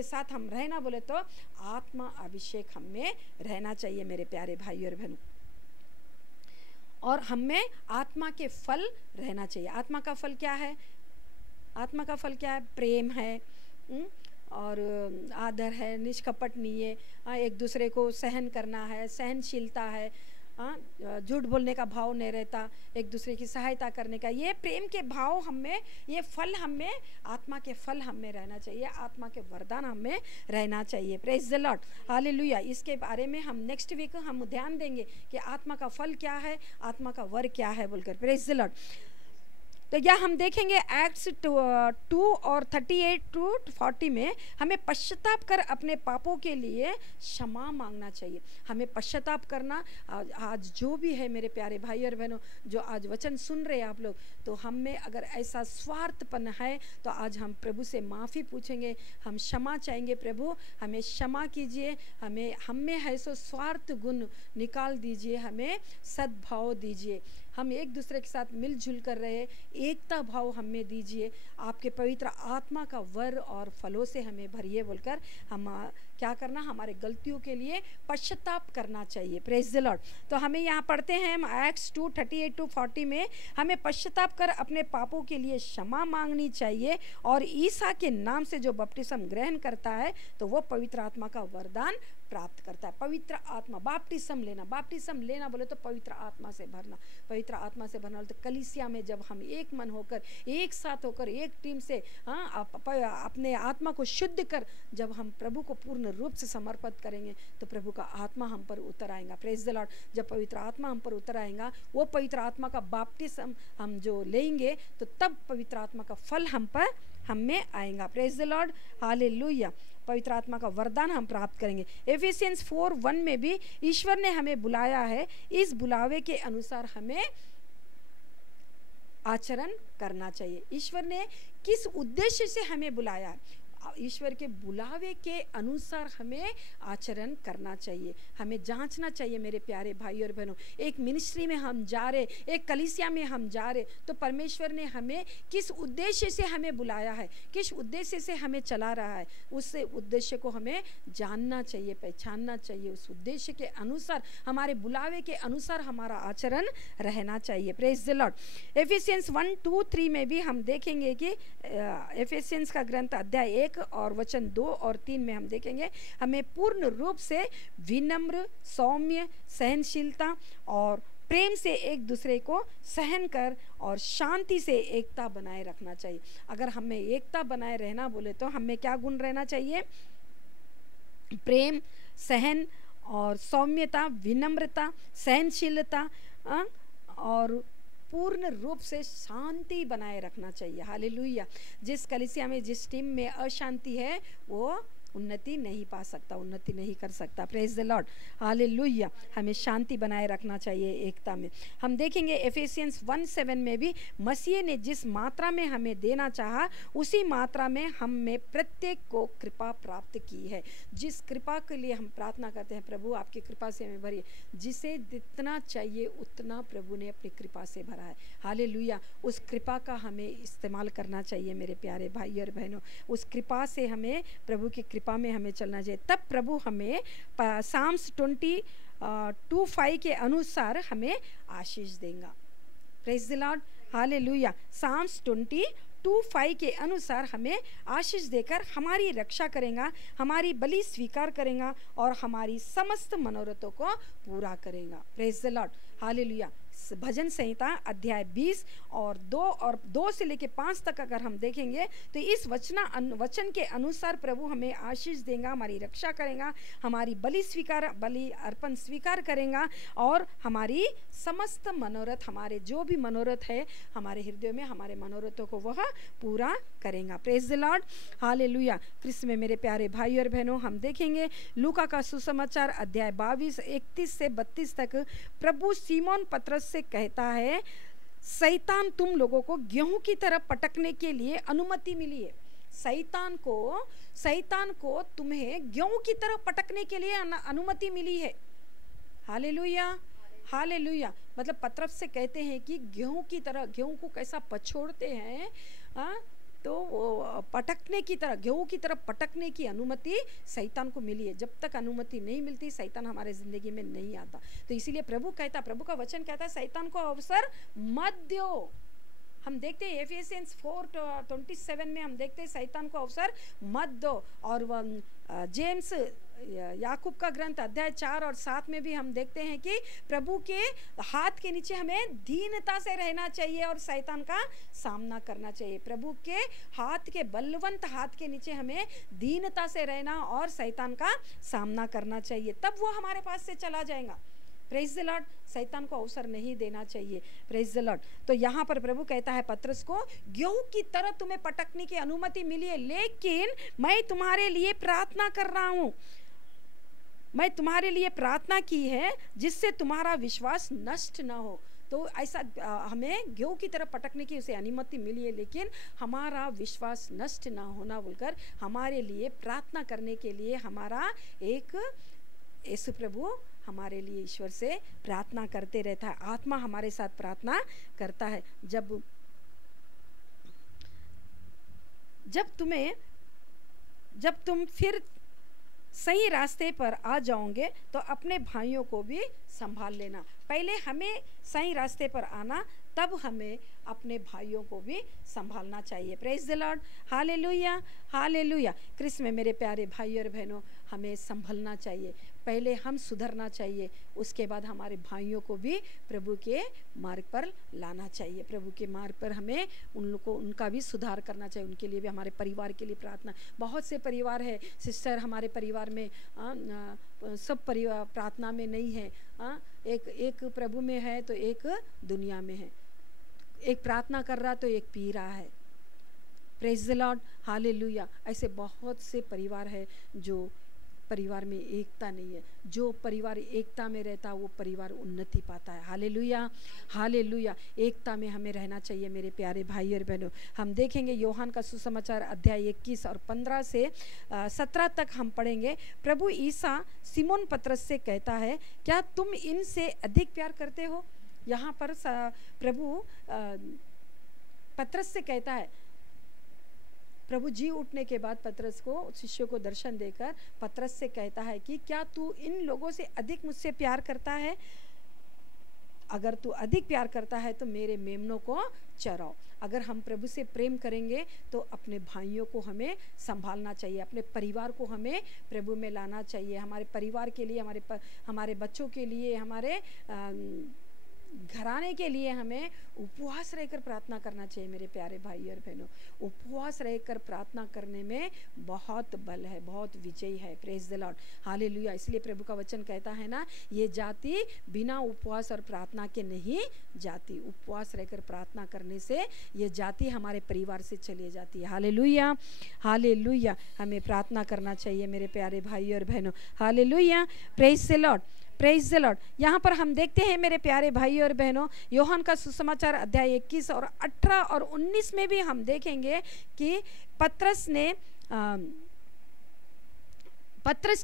साथ हम रहना बोले तो आत्मा अभिषेक हमें रहना चाहिए। मेरे प्यारे भाई और बहनों, और हमें आत्मा के फल रहना चाहिए। आत्मा का फल क्या है? आत्मा का फल क्या है? प्रेम है, और आदर है, निष्कपट नहीं है, एक दूसरे को सहन करना है, सहनशीलता है, झूठ बोलने का भाव नहीं रहता, एक दूसरे की सहायता करने का, ये प्रेम के भाव हमें, ये फल हमें, आत्मा के फल हमें रहना चाहिए, आत्मा के वरदान हमें रहना चाहिए। Praise the Lord, hallelujah. इसके बारे में हम नेक्स्ट वीक हम ध्यान देंगे कि आत्मा का फल क्या है, आत्मा का वर क्या है बोलकर। Praise the Lord. तो यह हम देखेंगे एक्ट्स 2 और 38 to 40 में हमें पश्चाताप कर अपने पापों के लिए क्षमा मांगना चाहिए। हमें पश्चाताप करना, आज जो भी है मेरे प्यारे भाई और बहनों जो आज वचन सुन रहे हैं आप लोग, तो हम में अगर ऐसा स्वार्थपन है तो आज हम प्रभु से माफ़ी पूछेंगे, हम क्षमा चाहेंगे। प्रभु हमें क्षमा कीजिए, हम में है सो स्वार्थ गुण निकाल दीजिए, हमें सद्भाव दीजिए, हम एक दूसरे के साथ मिलजुल कर रहे, एकता भाव हमें दीजिए, आपके पवित्र आत्मा का वर और फलों से हमें भरिए बोलकर हम क्या करना, हमारे गलतियों के लिए पश्चाताप करना चाहिए। Praise the Lord. तो हमें यहाँ पढ़ते हैं हम एक्ट्स 2 38 to 40 में हमें पश्चाताप कर अपने पापों के लिए क्षमा मांगनी चाहिए, और ईसा के नाम से जो बपटिस्म ग्रहण करता है तो वो पवित्र आत्मा का वरदान प्राप्त करता है। पवित्र आत्मा, बपतिस्म लेना बोले तो पवित्र आत्मा से भरना, पवित्र आत्मा से भरना। तो कलीसिया में जब हम एक मन होकर, एक साथ होकर, एक टीम से अपने आत्मा को शुद्ध कर जब हम प्रभु को पूर्ण रूप से समर्पित करेंगे तो प्रभु का आत्मा हम पर उतर आएगा। Praise the Lord. जब पवित्र आत्मा हम पर उतर आएगा, वो पवित्र आत्मा का बपतिस्म हम जो लेंगे तो तब पवित्र आत्मा का फल हम में आएगा। Praise the Lord, hallelujah. पवित्र आत्मा का वरदान हम प्राप्त करेंगे। एफिसियंस 4:1 में भी ईश्वर ने हमें बुलाया है, इस बुलावे के अनुसार हमें आचरण करना चाहिए। ईश्वर ने किस उद्देश्य से हमें बुलाया है, ईश्वर के बुलावे के अनुसार हमें आचरण करना चाहिए। हमें जांचना चाहिए मेरे प्यारे भाई और बहनों। एक मिनिस्ट्री में हम जा रहे, एक कलीसिया में हम जा रहे, तो परमेश्वर ने हमें किस उद्देश्य से हमें बुलाया है, किस उद्देश्य से हमें चला रहा है, उस उद्देश्य को हमें जानना चाहिए, पहचानना चाहिए। उस उद्देश्य के अनुसार, हमारे बुलावे के अनुसार हमारा आचरण रहना चाहिए। Praise the Lord. एफिसियंस 1-2-3 में भी हम देखेंगे कि एफिसियंस का ग्रंथ अध्याय 1 और वचन 2 और 3 में हम देखेंगे हमें पूर्ण रूप से विनम्र, सौम्य, सहनशीलता और प्रेम से एक दूसरे को सहन कर और शांति से एकता बनाए रखना चाहिए। अगर हमें एकता बनाए रहना बोले तो हमें क्या गुण रहना चाहिए? प्रेम, सहन और सौम्यता, विनम्रता, सहनशीलता और पूर्ण रूप से शांति बनाए रखना चाहिए। हालेलुया। जिस कलीसिया में, जिस टीम में अशांति है वो उन्नति नहीं पा सकता, उन्नति नहीं कर सकता। Praise the Lord, hallelujah. हमें शांति बनाए रखना चाहिए एकता में। हम देखेंगे एफिसियंस 1:7 में भी मसीह ने जिस मात्रा में हमें देना चाहा उसी मात्रा में हम में प्रत्येक को कृपा प्राप्त की है। जिस कृपा के लिए हम प्रार्थना करते हैं, प्रभु आपकी कृपा से हमें भरिए, जिसे जितना चाहिए उतना प्रभु ने अपनी कृपा से भरा है। हालेलुया। उस कृपा का हमें इस्तेमाल करना चाहिए मेरे प्यारे भाई और बहनों। उस कृपा से हमें, प्रभु की कृपा में हमें चलना चाहिए। तब प्रभु हमें साम्स 22:5 के अनुसार हमें आशीष देगा। Praise the Lord, hallelujah. Psalms 22:5 के अनुसार हमें आशीष देकर हमारी रक्षा करेगा, हमारी बलि स्वीकार करेगा और हमारी समस्त मनोरथों को पूरा करेगा। Praise the Lord, hallelujah. भजन संहिता अध्याय 20 और 2 से लेके 5 तक अगर हम देखेंगे तो इस वचन के अनुसार प्रभु हमें आशीष देगा, हमारी रक्षा करेगा, हमारी बलि अर्पण स्वीकार करेगा और हमारी समस्त मनोरथ, हमारे जो भी मनोरथ है हमारे हृदय में, हमारे मनोरथों को वह पूरा करेगा। Praise the Lord, hallelujah. क्रिस्त में मेरे प्यारे भाई और बहनों, हम देखेंगे लूका का सुसमाचार अध्याय 22 31 से 32 तक प्रभु सीमोन पतरस से कहता है, शैतान तुम लोगों को गेहूं की तरह पटकने के लिए अनुमति मिली है। शैतान को तुम्हें गेहूं की तरह पटकने के लिए अनुमति मिली है। Hallelujah, hallelujah. मतलब पतरस से कहते हैं कि गेहूं की तरह, गेहूं को कैसा पछोड़ते हैं, तो वो पटकने की तरह, गेहूं की तरह पटकने की अनुमति शैतान को मिली है। जब तक अनुमति नहीं मिलती शैतान हमारे जिंदगी में नहीं आता। तो इसीलिए प्रभु का वचन कहता है शैतान को अवसर मत दो। हम देखते हैं एफिसियंस 4:27 में हम देखते हैं शैतान को अवसर मत दो। और जेम्स याकूब का ग्रंथ अध्याय 4 और 7 में भी हम देखते हैं कि प्रभु के हाथ के नीचे हमें दीनता से रहना चाहिए और शैतान का सामना करना चाहिए। प्रभु के हाथ के, बलवंत हाथ के नीचे हमें दीनता से रहना और शैतान का सामना करना चाहिए, तब वो हमारे पास से चला जाएगा। Praise the Lord. शैतान को अवसर नहीं देना चाहिए। Praise the Lord. तो यहाँ पर प्रभु कहता है पतरस को, गेहूं की तरह तुम्हें पटकने की अनुमति मिली है, लेकिन मैं तुम्हारे लिए प्रार्थना कर रहा हूँ। मैं तुम्हारे लिए प्रार्थना की है जिससे तुम्हारा विश्वास नष्ट ना हो। तो ऐसा हमें गेहूं की तरह पटकने की उसे अनुमति मिली है, लेकिन हमारा विश्वास नष्ट ना होना बोलकर हमारे लिए प्रार्थना करने के लिए हमारा एक यीशु प्रभु हमारे लिए ईश्वर से प्रार्थना करते रहता है। आत्मा हमारे साथ प्रार्थना करता है। जब तुम फिर सही रास्ते पर आ जाओगे तो अपने भाइयों को भी संभाल लेना। पहले हमें सही रास्ते पर आना, तब हमें अपने भाइयों को भी संभालना चाहिए। Praise the Lord, hallelujah, hallelujah. क्रिस्त में मेरे प्यारे भाई और बहनों, हमें संभलना चाहिए, पहले हम सुधरना चाहिए, उसके बाद हमारे भाइयों को भी प्रभु के मार्ग पर लाना चाहिए। प्रभु के मार्ग पर हमें उनका भी सुधार करना चाहिए, उनके लिए भी, हमारे परिवार के लिए प्रार्थना। बहुत से परिवार है सिस्टर, हमारे परिवार में सब परिवार प्रार्थना में नहीं है। एक प्रभु में है तो एक दुनिया में है, एक प्रार्थना कर रहा तो एक पी रहा है। Praise the Lord, hallelujah. ऐसे बहुत से परिवार है जो परिवार में एकता नहीं है। जो परिवार एकता में रहता है वो परिवार उन्नति पाता है। Hallelujah, hallelujah. एकता में हमें रहना चाहिए मेरे प्यारे भाई और बहनों। हम देखेंगे यूहन्ना का सुसमाचार अध्याय 21 और 15 से 17 तक हम पढ़ेंगे। प्रभु ईसा सिमोन पतरस से कहता है, क्या तुम इनसे अधिक प्यार करते हो? यहाँ पर प्रभु पतरस से कहता है, प्रभु जी उठने के बाद पतरस को, शिष्यों को दर्शन देकर पतरस से कहता है कि क्या तू इन लोगों से अधिक मुझसे प्यार करता है? अगर तू अधिक प्यार करता है तो मेरे मेमनों को चराओ। अगर हम प्रभु से प्रेम करेंगे तो अपने भाइयों को हमें संभालना चाहिए, अपने परिवार को हमें प्रभु में लाना चाहिए। हमारे परिवार के लिए, हमारे बच्चों के लिए, हमारे घराने के लिए हमें उपवास रहकर प्रार्थना करना चाहिए मेरे प्यारे भाई और बहनों। उपवास रहकर प्रार्थना करने में बहुत बल है, बहुत विजय है। Praise the Lord, hallelujah. इसलिए प्रभु का वचन कहता है ना, ये जाति बिना उपवास और प्रार्थना के नहीं जाती। उपवास रहकर प्रार्थना करने से ये जाति हमारे परिवार से चली जाती है। Hallelujah, hallelujah. हमें प्रार्थना करना चाहिए मेरे प्यारे भाई और बहनों। Hallelujah, praise the Lord, praise the Lord. यहाँ पर हम देखते हैं मेरे प्यारे भाई और बहनों, यूहन्ना का सुसमाचार अध्याय 21 और 18 और 19 में भी हम देखेंगे कि पतरस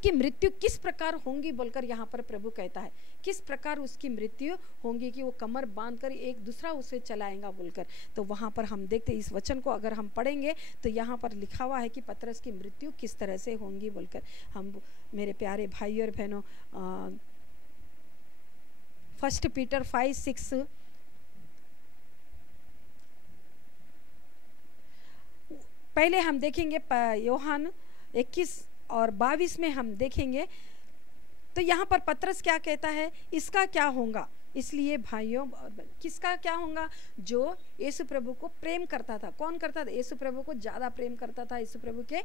की मृत्यु किस प्रकार होंगी बोलकर यहाँ पर प्रभु कहता है। किस प्रकार उसकी मृत्यु होंगी कि वो कमर बांधकर एक दूसरा उसे चलाएगा बोलकर। तो वहाँ पर हम देखते इस वचन को अगर हम पढ़ेंगे तो यहाँ पर लिखा हुआ है कि पतरस की मृत्यु किस तरह से होंगी बोलकर। हम मेरे प्यारे भाई और बहनों, 1 पीटर 5:6 पहले हम देखेंगे। यूहन्ना 21 और 22 में हम देखेंगे तो यहाँ पर पतरस क्या कहता है, इसका क्या होगा। इसलिए भाइयों, किसका क्या होगा? जो यीशु प्रभु को प्रेम करता था। कौन करता था? यीशु प्रभु को ज़्यादा प्रेम करता था, यीशु प्रभु के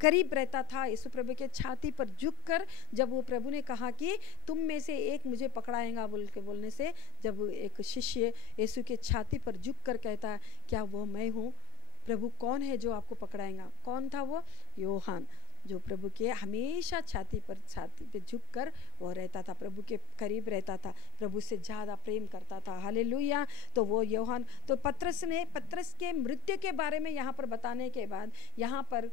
करीब रहता था, यीशु प्रभु के छाती पर झुककर जब वो प्रभु ने कहा कि तुम में से एक मुझे पकड़ाएगा बोलने से, जब एक शिष्य यीशु के छाती पर झुककर कहता है, क्या वो मैं हूँ? प्रभु कौन है जो आपको पकड़ाएगा? कौन था वो? यूहन्ना, जो प्रभु के हमेशा छाती पे झुककर वो रहता था, प्रभु के करीब रहता था, प्रभु से ज़्यादा प्रेम करता था। हालेलुया। तो वो यूहन्ना, तो पतरस के मृत्यु के बारे में यहाँ पर बताने के बाद यहाँ पर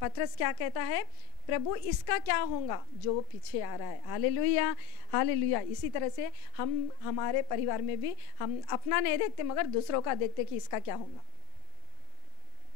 पतरस क्या कहता है, प्रभु इसका क्या होगा जो पीछे आ रहा है। Hallelujah, hallelujah. इसी तरह से हम हमारे परिवार में भी हम अपना नहीं देखते मगर दूसरों का देखते कि इसका क्या होगा,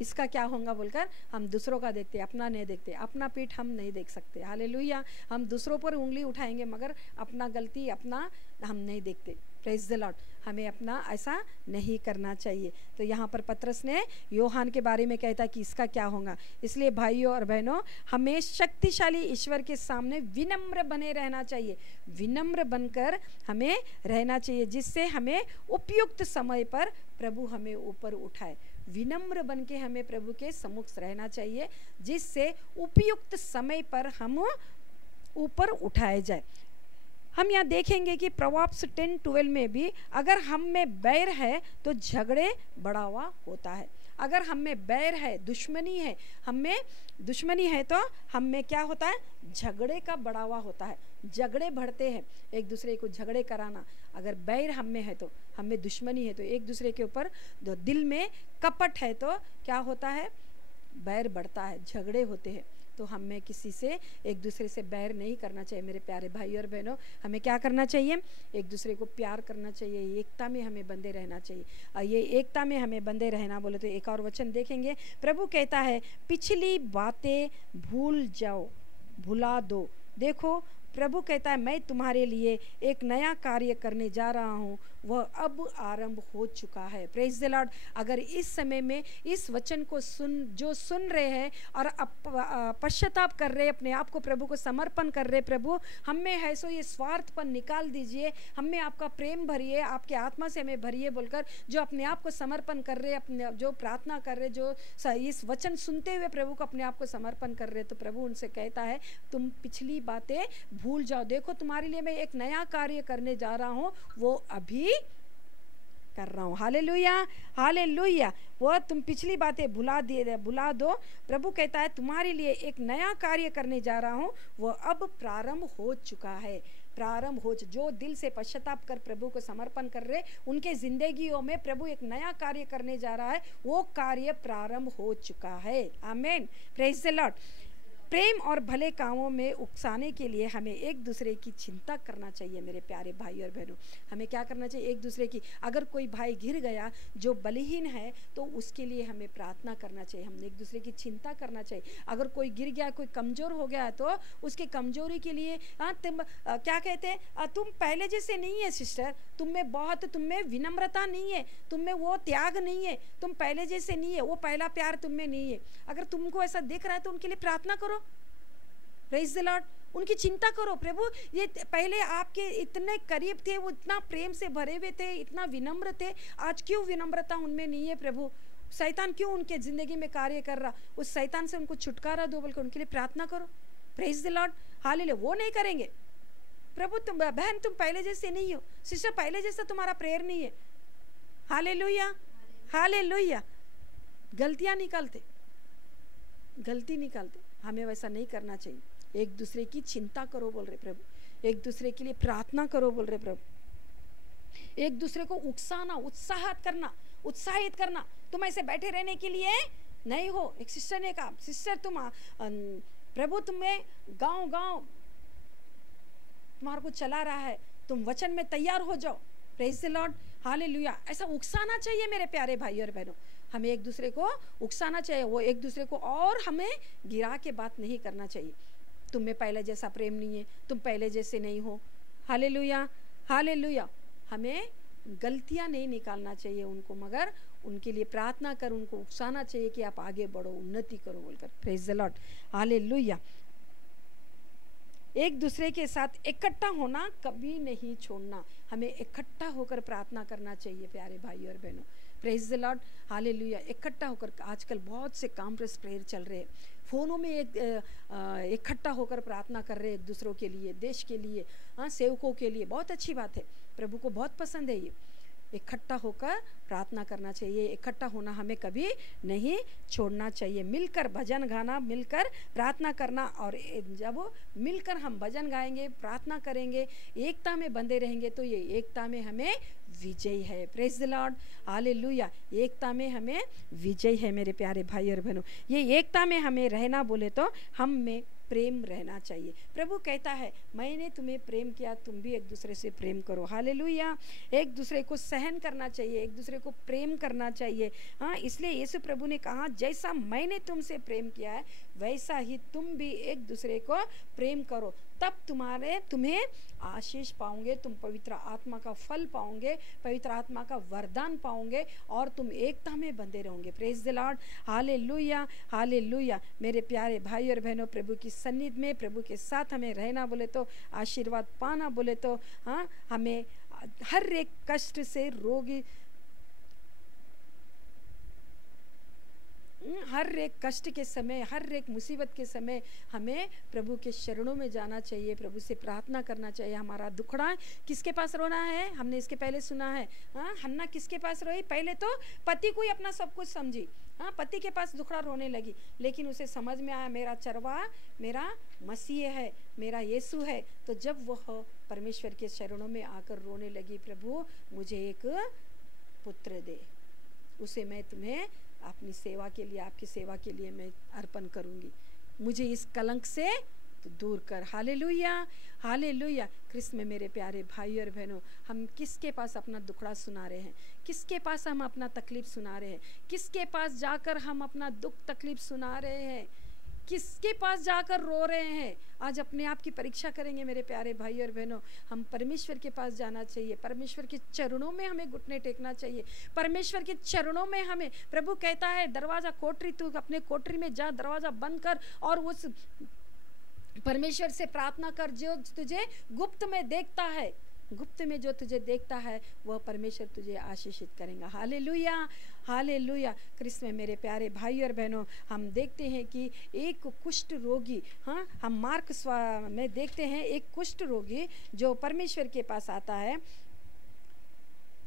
इसका क्या होगा बोलकर हम दूसरों का देखते, अपना नहीं देखते। अपना पीठ हम नहीं देख सकते। हालेलुया। हम दूसरों पर उंगली उठाएंगे मगर अपना गलती अपना हम नहीं देखते। Praise the Lord. हमें अपना ऐसा नहीं करना चाहिए। तो यहाँ पर पतरस ने यूहन्ना के बारे में कहता कि इसका क्या होगा। इसलिए भाइयों और बहनों, हमें शक्तिशाली ईश्वर के सामने विनम्र बने रहना चाहिए, विनम्र बनकर हमें रहना चाहिए, जिससे हमें उपयुक्त समय पर प्रभु हमें ऊपर उठाए। विनम्र बन के हमें प्रभु के सम्मुख रहना चाहिए, जिससे उपयुक्त समय पर हम ऊपर उठाए जाए। हम यहाँ देखेंगे कि प्रवाब्स 10:12 में भी अगर हम में बैर है तो झगड़े बढ़ावा होता है। अगर हम में बैर है, दुश्मनी है, हम में दुश्मनी है तो हम में क्या होता है? झगड़े का बढ़ावा होता है। झगड़े बढ़ते हैं, एक दूसरे को झगड़े कराना। अगर बैर हम में है तो, हम में दुश्मनी है तो, एक दूसरे के ऊपर दिल में कपट है तो क्या होता है? बैर बढ़ता है, झगड़े होते हैं। तो हमें किसी से, एक दूसरे से बैर नहीं करना चाहिए मेरे प्यारे भाई और बहनों। हमें क्या करना चाहिए? एक दूसरे को प्यार करना चाहिए, एकता में हमें बंधे रहना चाहिए। और ये एकता में हमें बंधे रहना बोले तो एक और वचन देखेंगे। प्रभु कहता है, पिछली बातें भूल जाओ, भुला दो। देखो प्रभु कहता है मैं तुम्हारे लिए एक नया कार्य करने जा रहा हूँ, वह अब आरंभ हो चुका है। Praise the Lord. अगर इस समय में इस वचन को जो सुन रहे हैं और पश्चाताप कर रहे, अपने आप को प्रभु को समर्पण कर रहे, प्रभु हम में है सो ये स्वार्थपन निकाल दीजिए, हम में आपका प्रेम भरिए, आपके आत्मा से हमें भरिए बोलकर जो अपने आप को समर्पण कर रहे, अपने जो प्रार्थना कर रहे, जो इस वचन सुनते हुए प्रभु को अपने आप को समर्पण कर रहे, तो प्रभु उनसे कहता है तुम पिछली बातें भूल जाओ, देखो तुम्हारे लिए मैं एक नया कार्य करने जा रहा हूँ, वो अभी कर रहा हूँ। Hallelujah, hallelujah. वो तुम पिछली बातें भुला दो। प्रभु कहता है तुम्हारे लिए एक नया कार्य करने जा रहा हूँ, वो अब प्रारंभ हो चुका है। प्रारंभ हो, जो दिल से पश्चाताप कर प्रभु को समर्पण कर रहे, उनके जिंदगियों में प्रभु एक नया कार्य करने जा रहा है, वो कार्य प्रारंभ हो चुका है। आमीन, प्रेज द लॉर्ड। प्रेम और भले कामों में उकसाने के लिए हमें एक दूसरे की चिंता करना चाहिए। मेरे प्यारे भाई और बहनों, हमें क्या करना चाहिए? एक दूसरे की, अगर कोई भाई गिर गया जो बलहीन है तो उसके लिए हमें प्रार्थना करना चाहिए, हमने एक दूसरे की चिंता करना चाहिए। अगर कोई गिर गया, कोई कमज़ोर हो गया तो उसके कमज़ोरी के लिए तुम क्या कहते हैं, तुम पहले जैसे नहीं है सिस्टर, तुम में विनम्रता नहीं है, तुम में वो त्याग नहीं है, तुम पहले जैसे नहीं है, वो पहला प्यार तुम में नहीं है। अगर तुमको ऐसा दिख रहा है तो उनके लिए प्रार्थना करो। Praise the Lord. उनकी चिंता करो। प्रभु ये पहले आपके इतने करीब थे, वो इतना प्रेम से भरे हुए थे, इतना विनम्र थे, आज क्यों विनम्रता उनमें नहीं है? प्रभु शैतान क्यों उनके जिंदगी में कार्य कर रहा? उस शैतान से उनको छुटकारा दो, बोलकर उनके लिए प्रार्थना करो। Praise the Lord, hallelujah. वो नहीं करेंगे। प्रभु तुम बहन, तुम पहले जैसे नहीं हो, सिस्टर पहले जैसा तुम्हारा प्रेयर नहीं है। Hallelujah, hallelujah. गलतियां निकालते, हमें वैसा नहीं करना चाहिए। एक दूसरे की चिंता करो बोल रहे प्रभु, एक दूसरे के लिए प्रार्थना करो बोल रहे प्रभु। एक दूसरे को उकसाना, उत्साहित करना। तुम ऐसे बैठे रहने के लिए नहीं हो। एक सिस्टर ने कहा, सिस्टर तुम प्रभु तुम्हें गांव तुम्हारे को चला रहा है, तुम वचन में तैयार हो जाओ। Praise the Lord, hallelujah. ऐसा उकसाना चाहिए मेरे प्यारे भाई और बहनों, हमें एक दूसरे को उकसाना चाहिए। वो एक दूसरे को और हमें गिरा के बात नहीं करना चाहिए। तुम में पहले जैसा प्रेम नहीं है, तुम पहले जैसे नहीं हो। Hallelujah, hallelujah. हमें गलतियां नहीं निकालना चाहिए उनको, मगर उनके लिए प्रार्थना कर, उनको उकसाना चाहिए कि आप आगे बढ़ो, उन्नति करो बोलकर। Praise the Lord, hallelujah. एक दूसरे के साथ इकट्ठा होना कभी नहीं छोड़ना, हमें इकट्ठा होकर प्रार्थना करना चाहिए प्यारे भाई और बहनों। Praise the Lord, hallelujah. इकट्ठा होकर, आजकल बहुत से कॉन्फ्रेंस प्रेयर चल रहे हैं, फोनों में इकट्ठा होकर प्रार्थना कर रहे हैं, एक दूसरों के लिए, देश के लिए, सेवकों के लिए। बहुत अच्छी बात है, प्रभु को बहुत पसंद है ये। इकट्ठा होकर प्रार्थना करना चाहिए, इकट्ठा होना हमें कभी नहीं छोड़ना चाहिए। मिलकर भजन गाना, मिलकर प्रार्थना करना, और जब मिलकर हम भजन गाएंगे, प्रार्थना करेंगे, एकता में बंधे रहेंगे, तो ये एकता में हमें विजय है। Praise the Lord, hallelujah. एकता में हमें विजय है मेरे प्यारे भाई और बहनों। ये एकता में हमें रहना बोले तो हम में प्रेम रहना चाहिए। प्रभु कहता है मैंने तुम्हें प्रेम किया, तुम भी एक दूसरे से प्रेम करो। हालेलुया। एक दूसरे को सहन करना चाहिए, एक दूसरे को प्रेम करना चाहिए। इसलिए यीशु प्रभु ने कहा जैसा मैंने तुमसे प्रेम किया है वैसा ही तुम भी एक दूसरे को प्रेम करो, तब तुम्हें आशीष पाओगे, तुम पवित्र आत्मा का फल पाओगे, पवित्र आत्मा का वरदान पाओगे, और तुम एकता में बंधे रहोगे। Praise the Lord, hallelujah, hallelujah. मेरे प्यारे भाई और बहनों, प्रभु की सन्निधि में, प्रभु के साथ हमें रहना बोले तो, आशीर्वाद पाना बोले तो, हमें हर एक कष्ट से, रोगी, हर एक कष्ट के समय, हर एक मुसीबत के समय हमें प्रभु के शरणों में जाना चाहिए, प्रभु से प्रार्थना करना चाहिए। हमारा दुखड़ा किसके पास रोना है? हमने इसके पहले सुना है, हन्ना किसके पास रोई? पहले तो पति को ही अपना सब कुछ समझी, पति के पास दुखड़ा रोने लगी, लेकिन उसे समझ में आया मेरा चरवा मेरा मसीह है, मेरा यीशु है। तो जब वह परमेश्वर के शरणों में आकर रोने लगी, प्रभु मुझे एक पुत्र दे, उसे मैं तुम्हें अपनी सेवा के लिए, आपकी सेवा के लिए मैं अर्पण करूंगी, मुझे इस कलंक से तो दूर कर। Hallelujah, hallelujah. कृष्ण में मेरे प्यारे भाई और बहनों, हम किसके पास अपना दुखड़ा सुना रहे हैं? किसके पास हम अपना तकलीफ सुना रहे हैं? किसके पास जाकर हम अपना दुख तकलीफ सुना रहे हैं? किसके पास जाकर रो रहे हैं? आज अपने आप की परीक्षा करेंगे मेरे प्यारे भाई और बहनों। हम परमेश्वर के पास जाना चाहिए, परमेश्वर के चरणों में हमें घुटने टेकना चाहिए, परमेश्वर के चरणों में हमें। प्रभु कहता है दरवाजा कोठरी, तू अपने कोठरी में जा, दरवाजा बंद कर और उस परमेश्वर से प्रार्थना कर जो तुझे गुप्त में देखता है। गुप्त में जो तुझे देखता है वह परमेश्वर तुझे आशीषित करेगा। Hallelujah, hallelujah. कृष्ण में मेरे प्यारे भाई और बहनों, हम देखते हैं कि एक कुष्ठ रोगी, हाँ, हम मार्क में देखते हैं एक कुष्ठ रोगी जो परमेश्वर के पास आता है,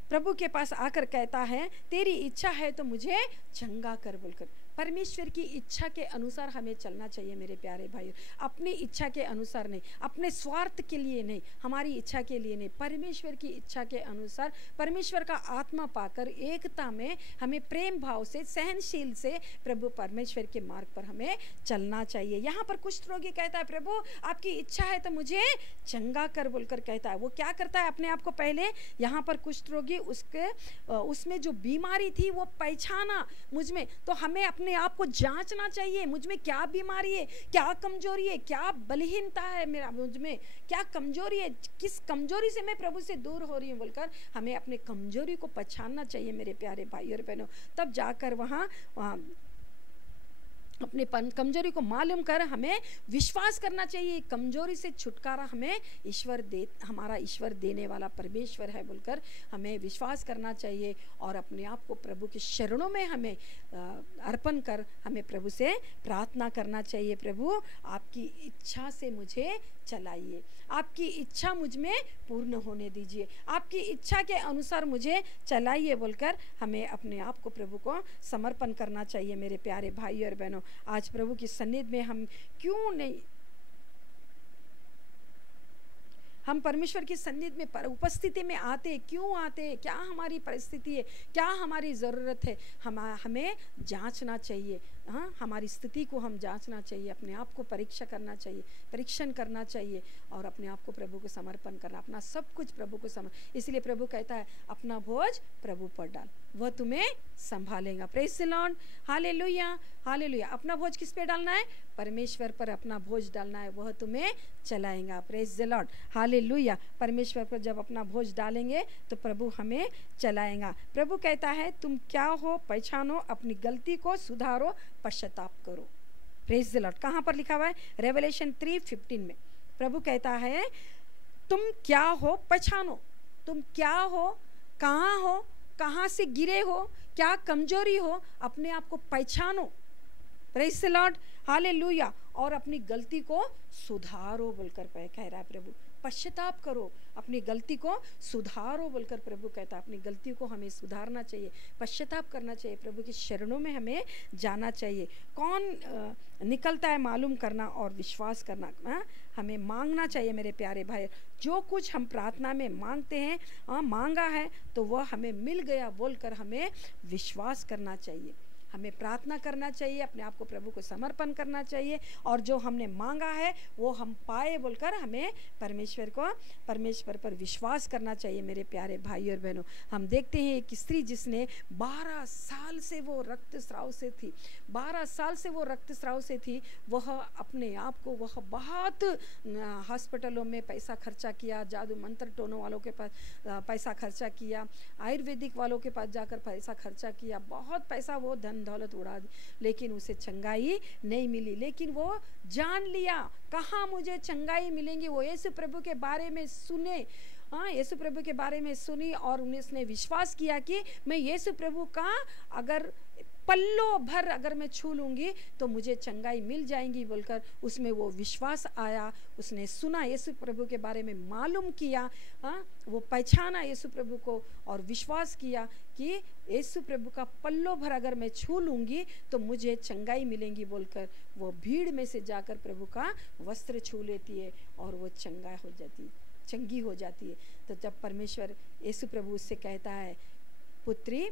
प्रभु के पास आकर कहता है तेरी इच्छा है तो मुझे चंगा कर बोलकर। परमेश्वर की इच्छा के अनुसार हमें चलना चाहिए मेरे प्यारे भाइयों, अपनी इच्छा के अनुसार नहीं, अपने स्वार्थ के लिए नहीं, हमारी इच्छा के लिए नहीं, परमेश्वर की इच्छा के अनुसार, परमेश्वर का आत्मा पाकर एकता में हमें प्रेम भाव से, सहनशील से प्रभु परमेश्वर के मार्ग पर हमें चलना चाहिए। यहाँ पर कुष्ठ रोगी कहता है प्रभु आपकी इच्छा है तो मुझे चंगा कर बोलकर कहता है। वो क्या करता है अपने आप को, पहले यहाँ पर कुष्ठ रोगी उसमें जो बीमारी थी वो पहचाना मुझ में, तो हमें अपने आप को जांचना चाहिए, मुझ में क्या बीमारी है, क्या कमजोरी है, क्या बलहीनता है मेरा, मुझ में क्या कमजोरी है, किस कमजोरी से मैं प्रभु से दूर हो रही हूँ बोलकर हमें अपने कमजोरी को पहचानना चाहिए मेरे प्यारे भाई और बहनों। तब जाकर वहाँ अपने कमजोरी को मालूम कर हमें विश्वास करना चाहिए, कमजोरी से छुटकारा हमें हमारा ईश्वर देने वाला परमेश्वर है बोलकर हमें विश्वास करना चाहिए और अपने आप को प्रभु के शरणों में हमें अर्पण कर हमें प्रभु से प्रार्थना करना चाहिए। प्रभु आपकी इच्छा से मुझे चलाइए, आपकी इच्छा मुझ में पूर्ण होने दीजिए, आपकी इच्छा के अनुसार मुझे चलाइए बोलकर हमें अपने आप को प्रभु को समर्पण करना चाहिए मेरे प्यारे भाई और बहनों। आज प्रभु की सन्निधि में हम क्यों नहीं, हम परमेश्वर की सन्निधि में उपस्थिति में आते, क्यों आते, क्या हमारी परिस्थिति है, क्या हमारी ज़रूरत है, हमें जांचना चाहिए। हाँ, हमारी स्थिति को हम जांचना चाहिए, अपने आप को परीक्षा करना चाहिए, परीक्षण करना चाहिए और अपने आप को प्रभु को समर्पण करना, अपना सब कुछ प्रभु को इसलिए प्रभु कहता है अपना बोझ प्रभु पर डाल, वह तुम्हें संभालेगा। Praise the Lord, hallelujah, hallelujah. अपना बोझ किस पे डालना है? परमेश्वर पर अपना बोझ डालना है, वह तुम्हें चलाएगा। Praise the Lord, hallelujah. परमेश्वर पर जब अपना बोझ डालेंगे तो प्रभु हमें चलाएगा। प्रभु कहता है तुम क्या हो पहचानो, अपनी गलती को सुधारो, पश्चाताप करो। Praise the Lord. कहाँ पर लिखा हुआ है? रेवलेशन 3:15 में प्रभु कहता है तुम क्या हो पहचानो, तुम क्या हो, कहाँ से गिरे हो, क्या कमजोरी हो, अपने आप को पहचानो। Praise the Lord, hallelujah. और अपनी गलती को सुधारो बोलकर कह रहा है प्रभु, पश्चाताप करो, अपनी गलती को सुधारो बोलकर प्रभु कहता है। अपनी गलती को हमें सुधारना चाहिए, पश्चाताप करना चाहिए, प्रभु की शरणों में हमें जाना चाहिए। कौन निकलता है मालूम करना और विश्वास करना, हमें मांगना चाहिए मेरे प्यारे भाई। जो कुछ हम प्रार्थना में मांगते हैं, मांगा है तो वह हमें मिल गया बोलकर हमें विश्वास करना चाहिए, हमें प्रार्थना करना चाहिए, अपने आप को प्रभु को समर्पण करना चाहिए और जो हमने मांगा है वो हम पाए बोलकर हमें परमेश्वर पर विश्वास करना चाहिए मेरे प्यारे भाई और बहनों। हम देखते हैं एक स्त्री जिसने 12 साल से वो रक्तस्राव से थी, 12 साल से वो रक्तस्राव से थी। वह अपने आप को वह बहुत हॉस्पिटलों में पैसा खर्चा किया, जादू मंत्र टोनों वालों के पास पैसा खर्चा किया, आयुर्वेदिक वालों के पास जाकर पैसा खर्चा किया, बहुत पैसा वो धन दौलत उड़ा दी, लेकिन उसे चंगाई नहीं मिली। लेकिन वो जान लिया कहाँ मुझे चंगाई मिलेंगी। वो यीशु प्रभु के बारे में सुने, यीशु प्रभु के बारे में सुनी और उसने विश्वास किया कि मैं यीशु प्रभु का अगर पल्लो भर अगर मैं छू लूँगी तो मुझे चंगाई मिल जाएंगी बोलकर उसमें वो विश्वास आया। उसने सुना, यीशु प्रभु के बारे में मालूम किया, वो पहचाना यीशु प्रभु को और विश्वास किया कि यीशु प्रभु का पल्लो भर अगर मैं छू लूँगी तो मुझे चंगाई मिलेंगी बोलकर वो भीड़ में से जाकर प्रभु का वस्त्र छू लेती है और वो चंगी हो जाती है। तो जब परमेश्वर यीशु प्रभु उससे कहता है पुत्री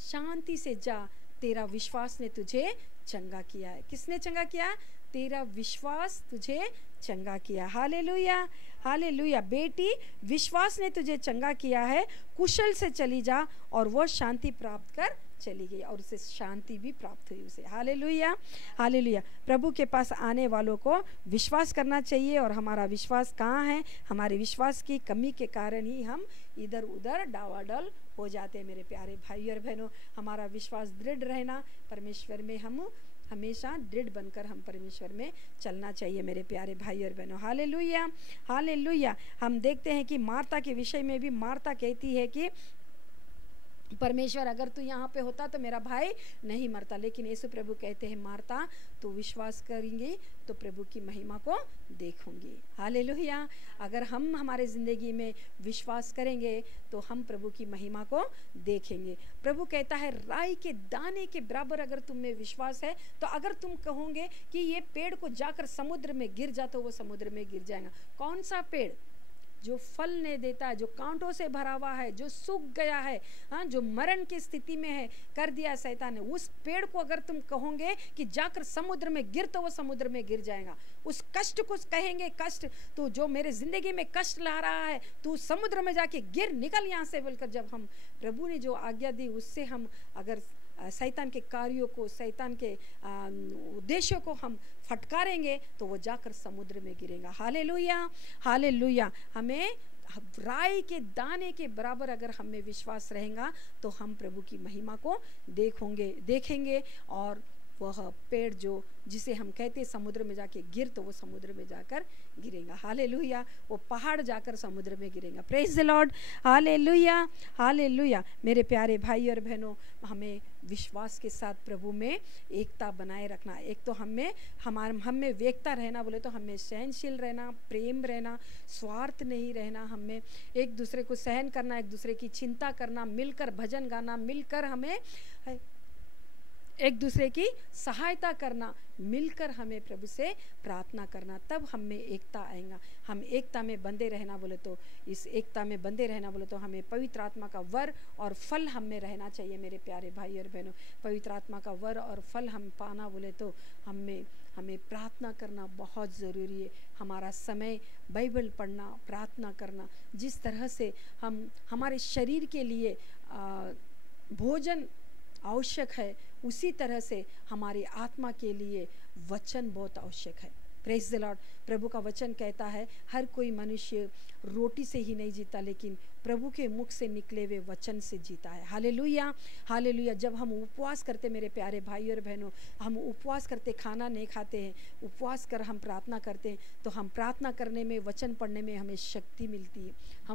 शांति से जा, तेरा विश्वास ने तुझे चंगा किया है। किसने चंगा किया? तेरा विश्वास तुझे चंगा किया। Hallelujah, hallelujah. बेटी, विश्वास ने तुझे चंगा किया है, कुशल से चली जा। और वो शांति प्राप्त कर चली गई और उसे शांति भी प्राप्त हुई उसे। Hallelujah, hallelujah. प्रभु के पास आने वालों को विश्वास करना चाहिए। और हमारा विश्वास कहाँ है? हमारे विश्वास की कमी के कारण ही हम इधर उधर डावाडल हो जाते हैं। मेरे प्यारे भाई और बहनों, हमारा विश्वास दृढ़ रहना, परमेश्वर में हम हमेशा दृढ़ बनकर हम परमेश्वर में चलना चाहिए मेरे प्यारे भाई और बहनों। Hallelujah, hallelujah. हम देखते हैं कि मार्ता के विषय में भी मार्ता कहती है कि परमेश्वर, अगर तू यहाँ पे होता तो मेरा भाई नहीं मरता। लेकिन यीशु प्रभु कहते हैं, मार्ता, तू विश्वास करेंगी तो प्रभु की महिमा को देखूंगी। हालेलुया। अगर हम हमारे ज़िंदगी में विश्वास करेंगे तो हम प्रभु की महिमा को देखेंगे। प्रभु कहता है, राई के दाने के बराबर अगर तुम में विश्वास है तो अगर तुम कहोगे कि ये पेड़ को जाकर समुद्र में गिर जा तो वो समुद्र में गिर जाएगा। कौन सा पेड़? जो फल नहीं देता है, जो कांटों से भरा हुआ है, जो सूख गया है, हाँ, जो मरण की स्थिति में है, कर दिया शैतान ने। उस पेड़ को अगर तुम कहोगे कि जाकर समुद्र में गिर तो वो समुद्र में गिर जाएगा। उस कष्ट को कहेंगे, कष्ट तो जो मेरे जिंदगी में कष्ट ला रहा है, तू समुद्र में जाके गिर, निकल यहाँ से बोलकर जब हम प्रभु ने जो आज्ञा दी उससे हम अगर शैतान के कार्यों को, शैतान के उद्देश्यों को हम फटकारेंगे तो वो जाकर समुद्र में गिरेगा। Hallelujah, hallelujah. हमें राई के दाने के बराबर अगर हमें विश्वास रहेगा तो हम प्रभु की महिमा को देखेंगे और वह पेड़ जो जिसे हम कहते समुद्र में जाके गिर तो वो समुद्र में जाकर गिरेगा। हालेलुया। वो पहाड़ जाकर समुद्र में गिरेगा। Praise the Lord. Hallelujah, hallelujah. मेरे प्यारे भाई और बहनों, हमें विश्वास के साथ प्रभु में एकता बनाए रखना। एक तो हम में वेकता रहना, बोले तो हमें सहनशील रहना, प्रेम रहना, स्वार्थ नहीं रहना, हमें एक दूसरे को सहन करना, एक दूसरे की चिंता करना, मिलकर भजन गाना, मिलकर हमें एक दूसरे की सहायता करना, मिलकर हमें प्रभु से प्रार्थना करना, तब हम में एकता आएगा। हम एकता में बंधे रहना बोले तो, इस एकता में बंधे रहना बोले तो हमें पवित्र आत्मा का वर और फल हम में रहना चाहिए। मेरे प्यारे भाई और बहनों, पवित्र आत्मा का वर और फल हम पाना बोले तो हमें प्रार्थना करना बहुत ज़रूरी है। हमारा समय बाइबल पढ़ना, प्रार्थना करना, जिस तरह से हमारे शरीर के लिए भोजन आवश्यक है, उसी तरह से हमारी आत्मा के लिए वचन बहुत आवश्यक है। Praise the Lord. प्रभु का वचन कहता है, हर कोई मनुष्य रोटी से ही नहीं जीता, लेकिन प्रभु के मुख से निकले हुए वचन से जीता है। Hallelujah, hallelujah. जब हम उपवास करते, मेरे प्यारे भाई और बहनों, हम उपवास करते, खाना नहीं खाते हैं, उपवास कर हम प्रार्थना करते हैं, तो हम प्रार्थना करने में, वचन पढ़ने में हमें शक्ति मिलती है। हम